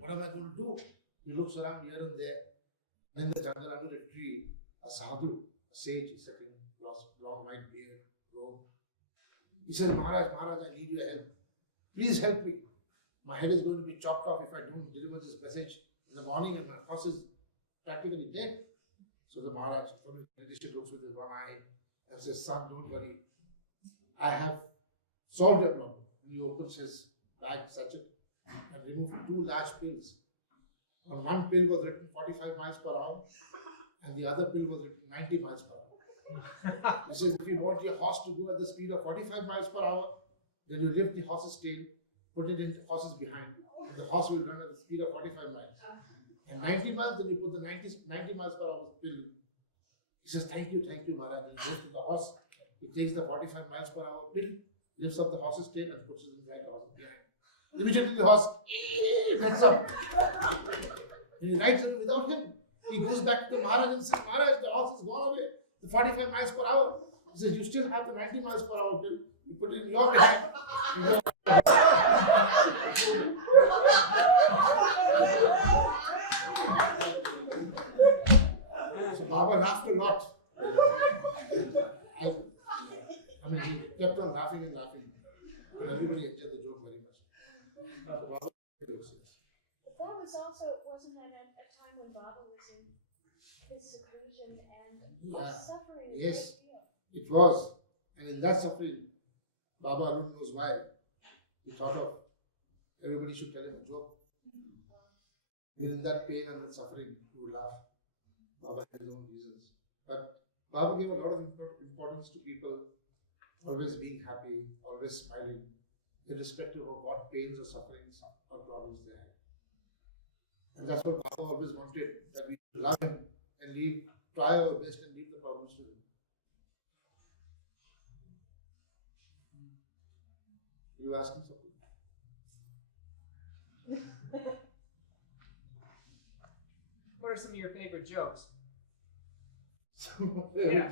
What am I going to do? He looks around here and there. In the jungle under a tree, a sadhu, a sage is sitting, long white beard, robe. He says, Maharaj, I need your help. Please help me. My head is going to be chopped off if I don't deliver this message in the morning, and my horse is practically dead. So the Maharaj from his meditation looks with his one eye and says, son, don't worry. I have solved your problem. And he opens his bag sachet and removes 2 large pills. On one pill was written 45 miles per hour, and the other pill was written 90 miles per hour. He says, if you want your horse to go at the speed of 45 miles per hour, then you lift the horse's tail, put it in the horse's behind, and the horse will run at the speed of 45 miles. And 90 miles, then you put the 90 miles per hour pill. He says, thank you, Maharaj. He goes to the horse, he takes the 45 miles per hour pill, lifts up the horse's tail and puts it inside the horse's behind. Immediately the horse gets up. And he rides away without him. He goes back to the Maharaj and says, Maharaj, the horse has gone away. The 45 miles per hour. He says, you still have the 90 miles per hour pill. You put it in your behind. So Baba laughed a lot. I mean, he kept on laughing and laughing. And everybody enjoyed the joke very much. So Baba jokes, yes. But that was also, wasn't that a time when Baba was in his seclusion and was suffering a Yes. great deal? It was. And in that suffering, Baba Arun knows why. He thought of everybody should tell him a joke. Even in that pain and that suffering, he would laugh. Baba had his own reasons. But Baba gave a lot of importance to people always being happy, always smiling, irrespective of what pains or sufferings or problems they had. And that's what Baba always wanted, that we love him and try our best and leave the problems to him. You asking something? What are some of your favorite jokes? Yeah.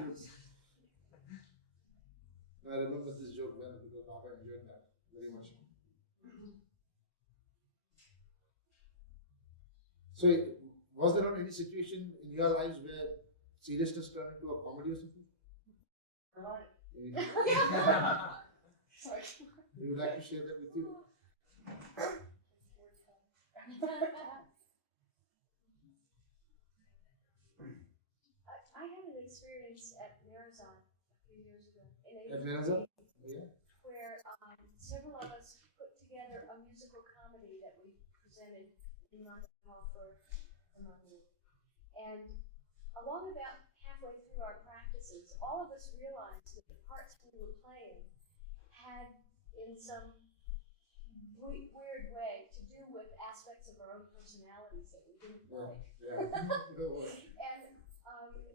I remember this joke well because Baba enjoyed that very much. So, was there not any situation in your lives where seriousness turned into a comedy or something? Maybe. Sorry. You would like to share that with you? I had an experience at Marazon a few years ago. At Marazon? Yeah. Where several of us put together a musical comedy that we presented in Montreal for a month. And along about halfway through our practices, all of us realized that the parts we were playing had, in some weird way, to do with aspects of our own personalities that we didn't like. Yeah. And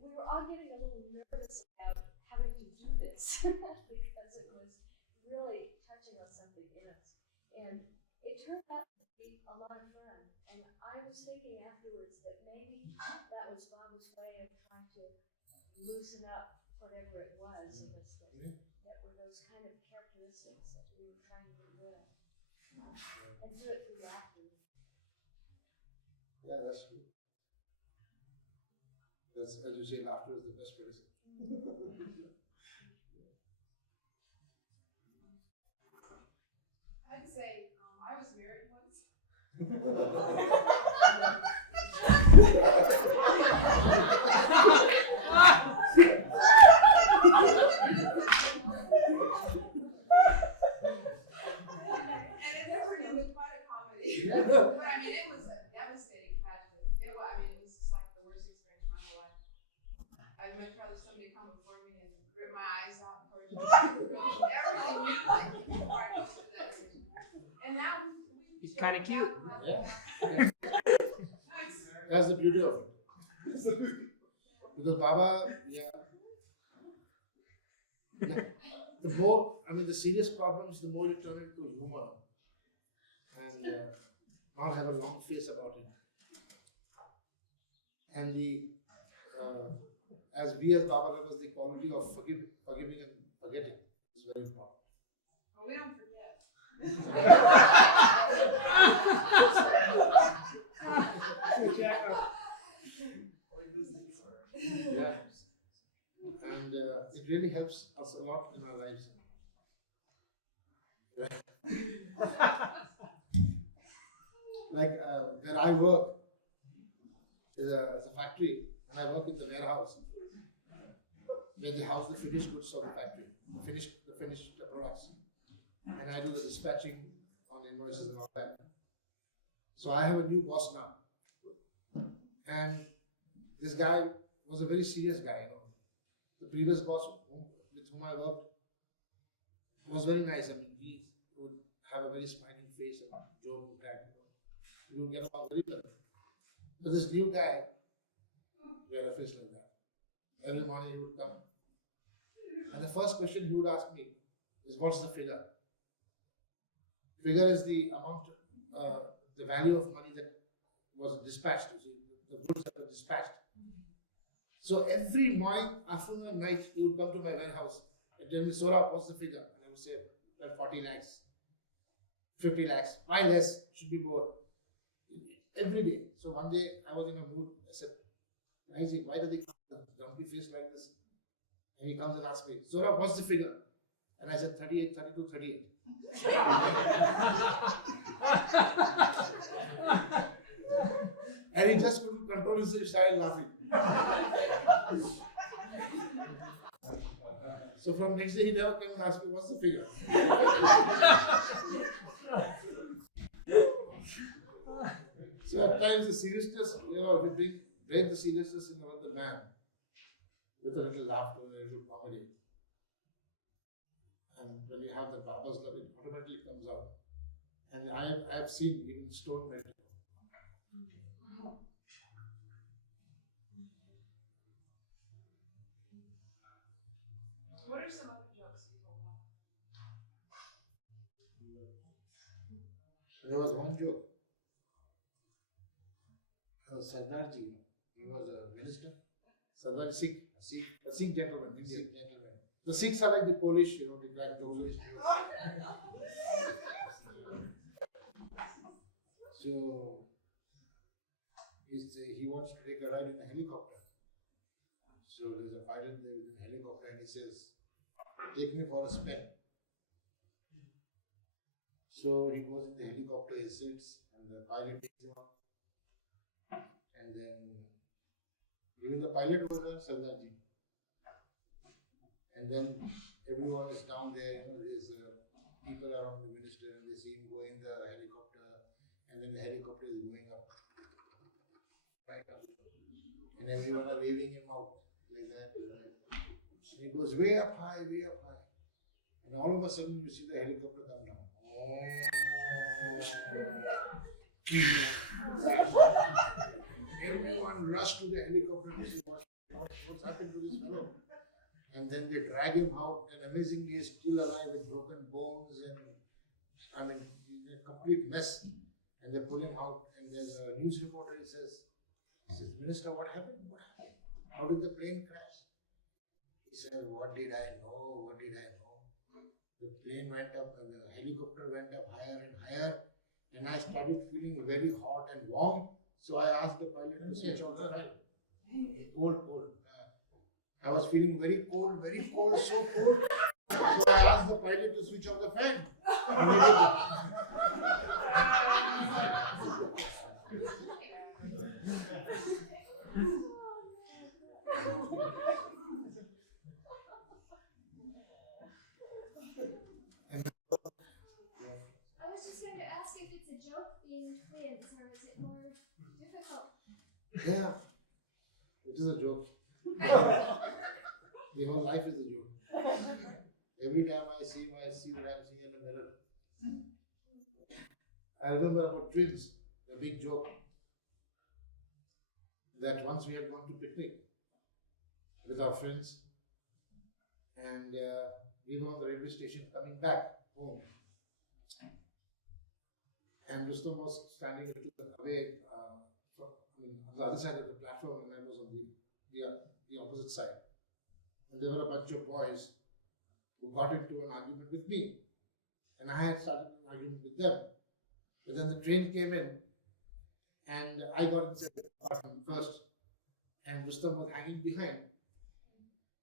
we were all getting a little nervous about having to do this because it was really touching on something in us. And it turned out to be a lot of fun. And I was thinking afterwards that maybe that was Baba's way of trying to loosen up whatever it was in us that were those kind of characteristics that we were trying to get rid of. And do it through laughter. Yeah, that's true. As you say, laughter is the best medicine. I'd say I was married once. And it never ended quite a comedy. But I mean, it was a devastating tragedy. It was just like the worst experience of my whole life. I'd much rather somebody come before me and rip my eyes out and torture me. Everything you like before I go through that decision. And now He's kind of cute. Yeah. Nice. That's the beauty of it. Because Baba, the more, the serious problems, the more you turn it to humor and not have a long face about it. And as Baba lovers, the quality of forgiving and forgetting is very important. Well, we don't forget. Yeah. And it really helps us a lot in our lives. Like where I work is a factory, and I work in the warehouse where they house the finished goods of the factory, the finished products, and I do the dispatching on invoices and all that. So I have a new boss now, and this guy was a very serious guy. The previous boss with whom I worked was very nice. He would have a very smiling face and joke and crack. We would get along very well. But this new guy, he had a face like that. Every morning he would come, and the first question he would ask me is, "What's the figure?" Figure is the amount, the value of money that was dispatched. You see, the goods that were dispatched. So every morning, afternoon and night, he would come to my warehouse and tell me, "Saurabh, what's the figure?" And I would say, "Well, 40 lakhs, 50 lakhs, why less, should be more." Every day. So one day I was in a mood. I said, "Isaac, why do they come with a grumpy face like this?" And he comes and asks me, "Saurabh, what's the figure?" And I said, 38, 32, 38. And he just couldn't control himself, he started laughing. So from next day he never came and asked me, "What's the figure?" So at times the seriousness, if you break the seriousness in another man with a little laughter, a little comedy, and when you have the Baba's love, it automatically comes out. And I have seen even stone melting. What are some other jokes people tell? There was one joke. Sardarji, he was a minister. Sardar Sikh gentleman, Indian gentleman. The Sikhs are like the Polish, they crack jokes. So he wants to take a ride in a helicopter. So there's a pilot there with a helicopter, and he says, "Take me for a spin." So he goes in the helicopter, he sits, and the pilot takes him up. And then, even the pilot was a Sardarji. And then everyone is down there, there's people around the minister, and they see him go in the helicopter, and then the helicopter is going up, right up. And everyone are waving him out like that. And he goes way up high, way up high. And all of a sudden you see the helicopter come down. Everyone rushed to the helicopter to see what's happened to this fellow. And then they drag him out, and amazingly he's still alive with broken bones and a complete mess. And they pull him out, and there's a news reporter. He says, "Minister, what happened? What happened? How did the plane crash?" He said, "What did I know? What did I know? The plane went up, and the helicopter went up higher and higher, and I started feeling very hot and warm. So I asked the pilot to switch off the fan. Cold. was feeling very cold, so cold. So I asked the pilot to switch off the fan. I was just going to ask if it's a joke being twins, or is it more difficult? Yeah, it is a joke. The whole life is a joke. Every time I see that I'm seeing in the mirror. I remember about twins, a big joke. That once we had gone to picnic with our friends, and we were on the railway station coming back home. And Rustom was standing a little away on the other side of the platform, and I was on the opposite side. And there were a bunch of boys who got into an argument with me. And I had started an argument with them. But then the train came in, and I got inside the compartment first, and Rustom was hanging behind.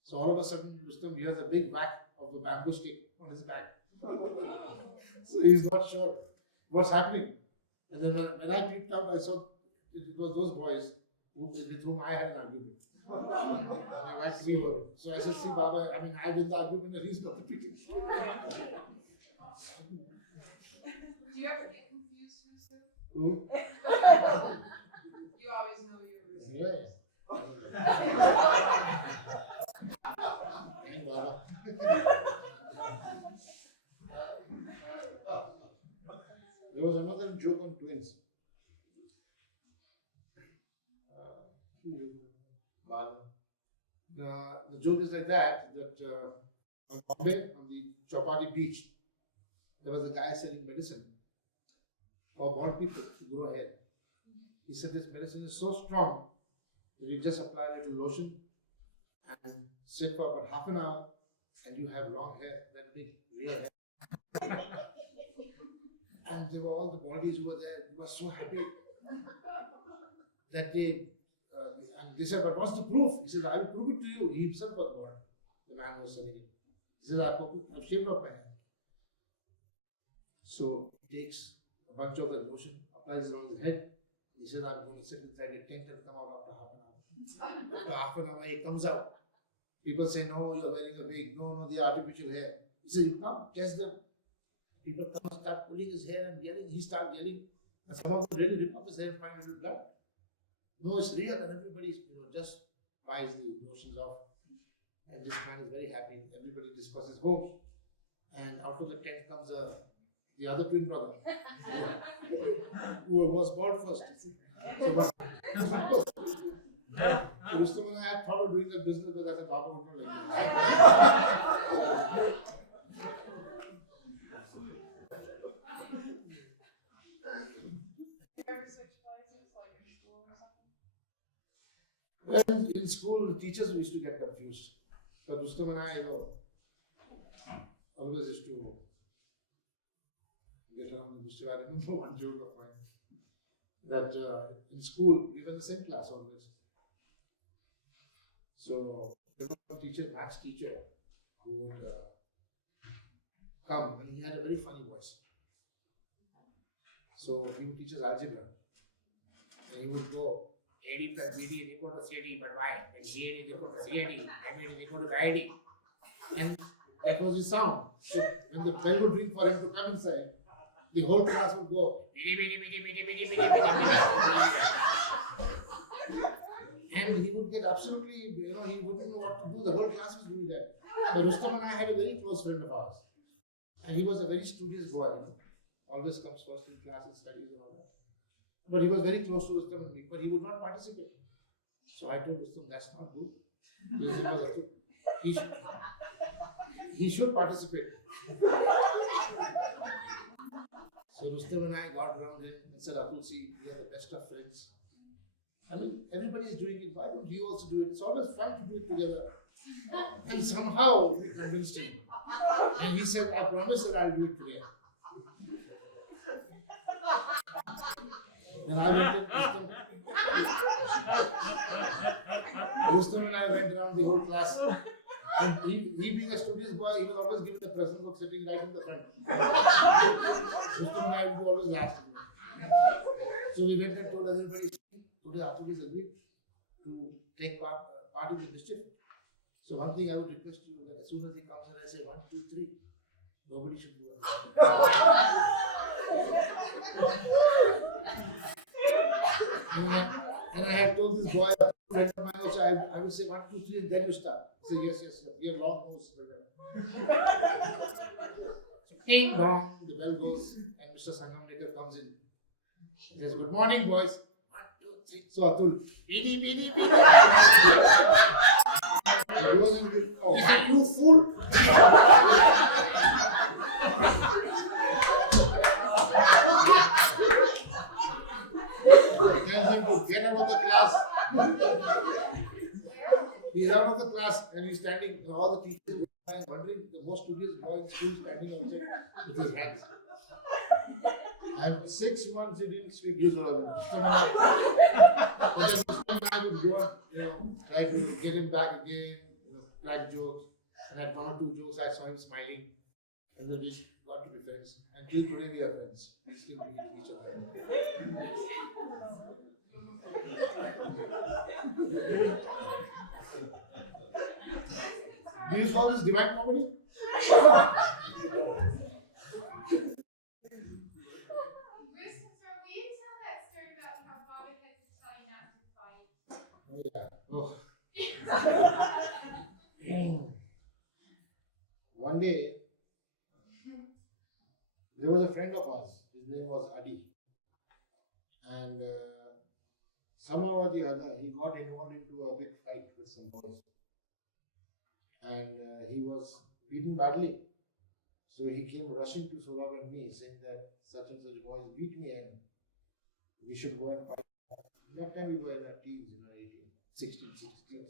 So all of a sudden, Rustom hears a big whack of the bamboo stick on his back. So he's not sure what's happening. And then when I peeped out, I saw it was those boys with whom I had an argument. They whacked me over. So I said, see, Baba, I win the argument and he's got the picture. Do you ever get confused who's who? Who? You always know you're Yeah. Hey, Baba. There was another joke on twins. The joke is like that on Bombay, on the Chowpatty beach, there was a guy selling medicine for bald people to grow hair. He said this medicine is so strong that you just apply a little lotion and sit for about half an hour and you have long hair, that big real hair. And they were all the bodies who were there, they were so happy that and they said, but what's the proof? He said, I will prove it to you. He himself was born. The man was selling it. He said, I've shaved off my hair. So he takes a bunch of the lotion, applies it on his head. He said, I'm going to sit inside a tent and come out after half an hour. After half an hour, he comes out. People say, no, you're wearing a wig. No, the artificial hair. He said, you come, test them. People come and start pulling his hair and yelling. He starts yelling. And some of them really rip up his hair and find a little blood. No, it's real, and everybody just buys the lotions off. And this man is very happy. Everybody discusses home. And out of the tent comes the other twin brother who was born first. So Rustom and I had thought of doing that business, but I said, Baba would not like that. Well, in school, the teachers used to get confused. But Rustom and I, always used to get around the Rustom. I remember one joke of mine that in school, we were in the same class always. So, there was a teacher, maths teacher, who would come, and he had a very funny voice. So, he would teach us algebra. And he would go, AD plus BD is equal to CD, but why? When CAD is equal to CAD, MAD is equal to IID. And that was his sound. So when the bell would ring for him to come inside, the whole class would go, BD, BD, BD, BD, BD, BD, BD. And he would get absolutely, he wouldn't know what to do. The whole class was doing that. So Rustom and I had a very close friend of ours. And he was a very studious boy, always comes first in class and studies and all that. But he was very close to Rustom and me, but he would not participate. So I told Rustom, that's not good. He should participate. So Rustom and I got around him and said, Atul, see, we are the best of friends. Everybody is doing it. Why don't you also do it? It's always fun to do it together. And somehow we convinced him. And he said, I promise that I'll do it today. And I went in Rustam and I went around the whole class. And he being a studious boy, he was always given the present book sitting right in the front. Rustam and I would always last. So we went and told everybody, today Atuki is agreed to take part in the mischief. So one thing I would request you that as soon as he comes and I say 1, 2, 3, nobody should do it. And I had told this boy, friend of mine also, I will say 1, 2, 3 and then you start. Say yes, you have long nose. So ding dong, the bell goes and Mr. Sangamnekar comes in. He says, good morning boys. 1, 2, 3. So Atul, beedi. He said, you fool. Tells him to get out of the class. He's out of the class and he's standing, and all the teachers are wondering, the most studious boy in school standing outside with his hands. And 6 months he didn't speak Yusuf. But then some I would go on, try to get him back again, crack jokes. And at 1 or 2 jokes I saw him smiling. And then we got to be friends. And till today we are friends. We still meet each other. Do you call this divine comedy? Oh. One day, there was a friend of ours. His name was Adi. And somehow or the other, he got involved into a big fight with some boys. And he was beaten badly. So he came rushing to Saurabh and me saying that such and such boys beat me and we should go and fight. That time we were in our teens, 16, 17.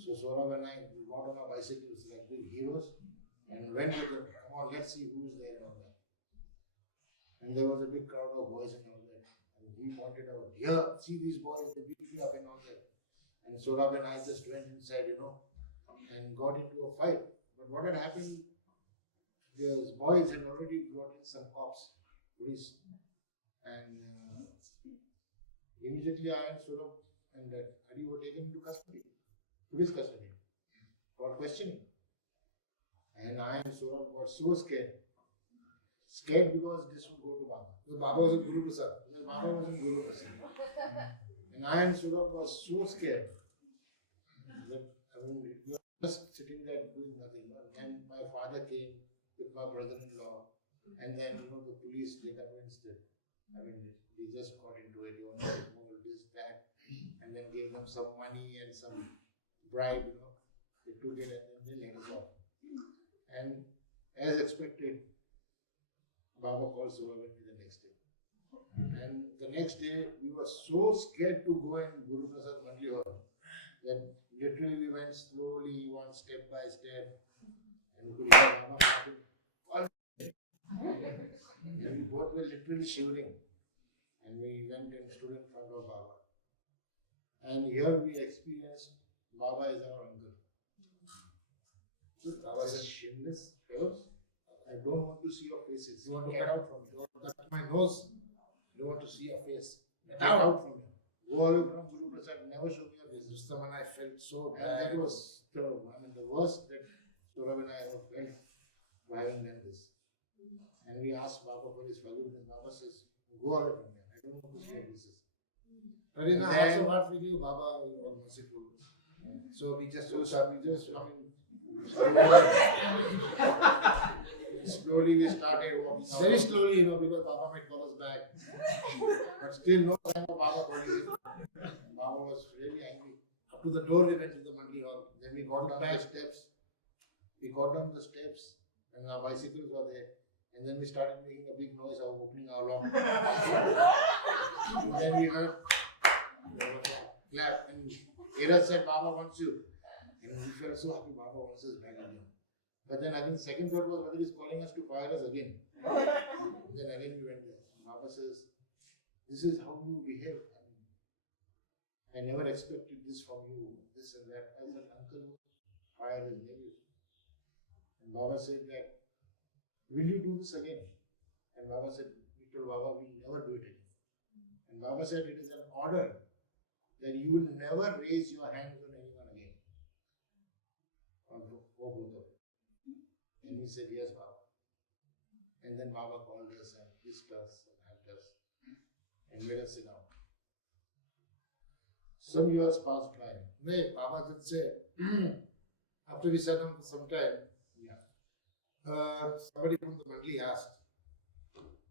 So Saurabh and I, we got on our bicycles like big heroes and went with them. Come on, let's see who's there and all that. And there was a big crowd of boys and all that. And we pointed out, here, see these boys, they beat me up and all that. And Saurabh and I just went inside, and got into a fight. But what had happened, those boys had already brought in some cops, police. And immediately I and Saurabh and Adi were taken into custody, police custody, for questioning. And I and Saurabh got so scared. Scared because this would go to Baba. Because Baba was in Guru Prasad. And I and Saurabh was so scared that we were just sitting there doing nothing. And my father came with my brother-in-law, and then the police, they convinced it. They just got into it. You want this, that, and then gave them some money and some bribe. They took it and then they let us off. And as expected, Baba called Saurabh the next day. And the next day, we were so scared to go in Guru Prasad Mandli Hall that literally we went slowly, one step by step, and we could hear Baba shouting, and we both were literally shivering. And we went and stood in front of Baba. And here we experienced Baba is our uncle. Baba said, shameless fellows, I don't want to see your faces. You want to get out from me. Don't touch my nose. I don't want to see your face. Get out from me. Go away from Guru Prasad. Never show me your face. Rustam and I felt so bad. And that was the worst that Saurabh and I ever felt for having done this. And we asked Baba for his forgiveness. Baba says, go away from me. I don't want to see your faces. But in our hearts of hearts, we knew Baba was merciful. So we just slowly we started walking out. Very slowly, because Baba might call us back. But still no time of Baba calling us. Baba was really angry. Up to the door we went to the Mandli Hall. Then we got down the steps. And our bicycles were there. And then we started making a big noise of opening our lock. And then we heard clap. And Era said, Baba wants you. And we felt so happy Baba wants us back again. But then again, second thought was whether he's calling us to fire us again. And then again we went there. Baba says, this is how you behave. I never expected this from you, this and that. I said, uncle, fire is heavy. And Baba said that, will you do this again? And Baba said, we told Baba, we'll never do it again. And Baba said, it is an order that you will never raise your hands on anyone again. On both of them. And he said, yes, Baba. And then Baba called us and kissed us and hugged us and made us sit down. Some years passed by. No, Baba did say, after we sat down for some time, somebody from the Mandli asked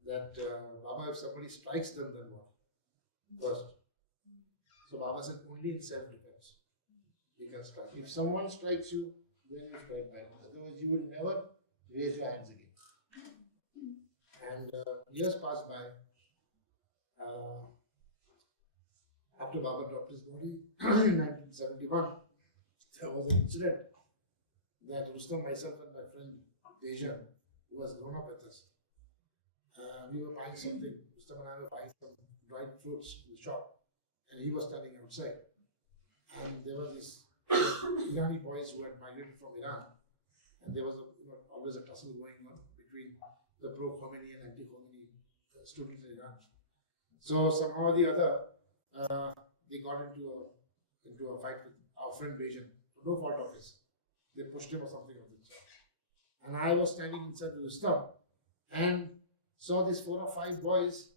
that, Baba, if somebody strikes them, then what? First. So Baba said, only in self-defense you can strike. If someone strikes you, then you strike back. Otherwise, you will never raise your hands again. And years passed by. After Baba dropped his body in 1971, there was an incident that Rustam, myself and my friend Dejan, who was grown up with us, we were buying something. Rustam and I were buying some dried fruits in the shop, and he was standing outside. And there were these Irani boys who had migrated from Iran, and there was always a tussle going on between the pro-Khomeini and anti-Khomeini students in Iran. So somehow or the other, they got into a fight with our friend Bejan, no fault of his. They pushed him or something of that sort. And I was standing inside the Rustam and saw these 4 or 5 boys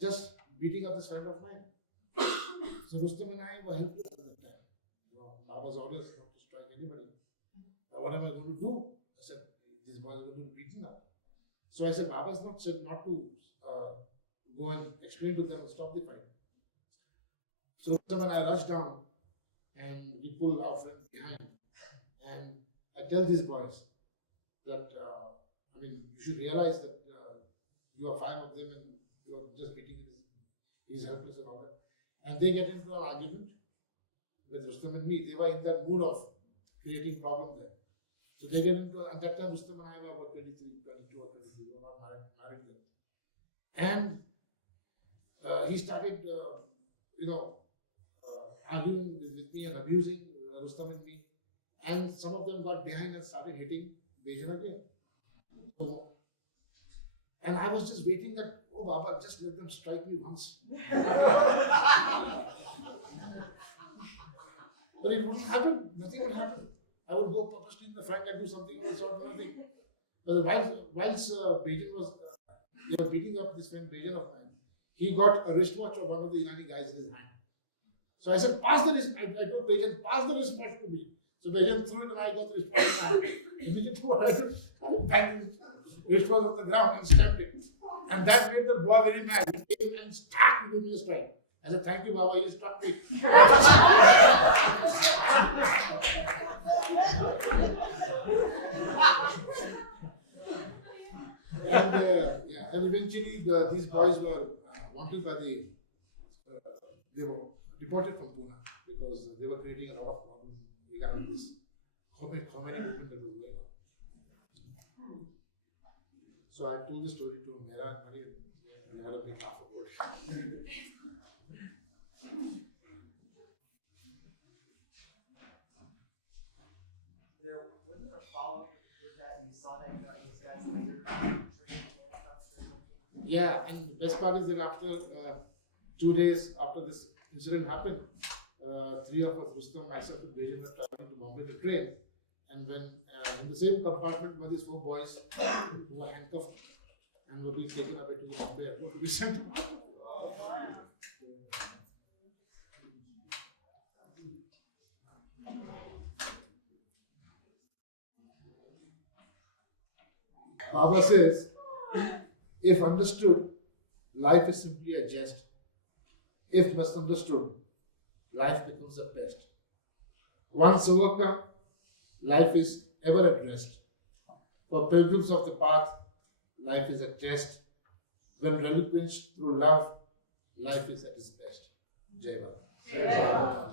just beating up this friend of mine. So Rustam and I were helpless at that time. Baba's orders not to strike anybody. What am I going to do? I said, these boys are going to be beaten up. So I said, Baba's not said not to go and explain to them and stop the fight. So when I rushed down and we pulled our friend behind, and I tell these boys that, you should realize that you are 5 of them and you are just beating him. He's helpless and all that. And they get into an argument with Rustam and me. They were in that mood of creating problem there. So they get into, at that time Rustam and I were about 22 or 23, we were not married then. And he started, arguing with me and abusing Rustam and me. And some of them got behind and started hitting Bejan again. So, and I was just waiting that, oh Baba, just let them strike me once. But it wouldn't happen, nothing would happen. I would go purposely in the front and do something else or nothing. But whilst Bejan was, they were beating up this friend Bejan of mine, he got a wristwatch of one of the Irani guys in his hand. So I said, pass the wristwatch. I told Bejan, pass the wristwatch to me. So Bejan threw it and I got the wristwatch in my hand. Immediately what I did, I banged the wristwatch on the ground and stamped it. And that made the boy very mad. He came and started giving me a strike. I said, thank you, Baba, you struck me. And eventually these boys were wanted by they were deported from Pune because they were creating a lot of problems regarding this Khomeini movement that was going on. So I told the story to Mera and Mani and we had a big laugh about it. There wasn't a follow-up with that, and you saw that you got these guys later trained and stuff. Yeah, and the best part is that after 2 days after this incident happened, 3 of us, Rustam, myself, and Bejan, were traveling to Bombay to train. And when in the same compartment were these 4 boys who were handcuffed and were being taken away to the Bombay airport to be sent to Baba says, if understood, life is simply a jest. If misunderstood, life becomes a pest. Once overcome, life is ever at rest. For pilgrims of the path, life is a test. When relinquished through love, life is at its best. Jai Baba.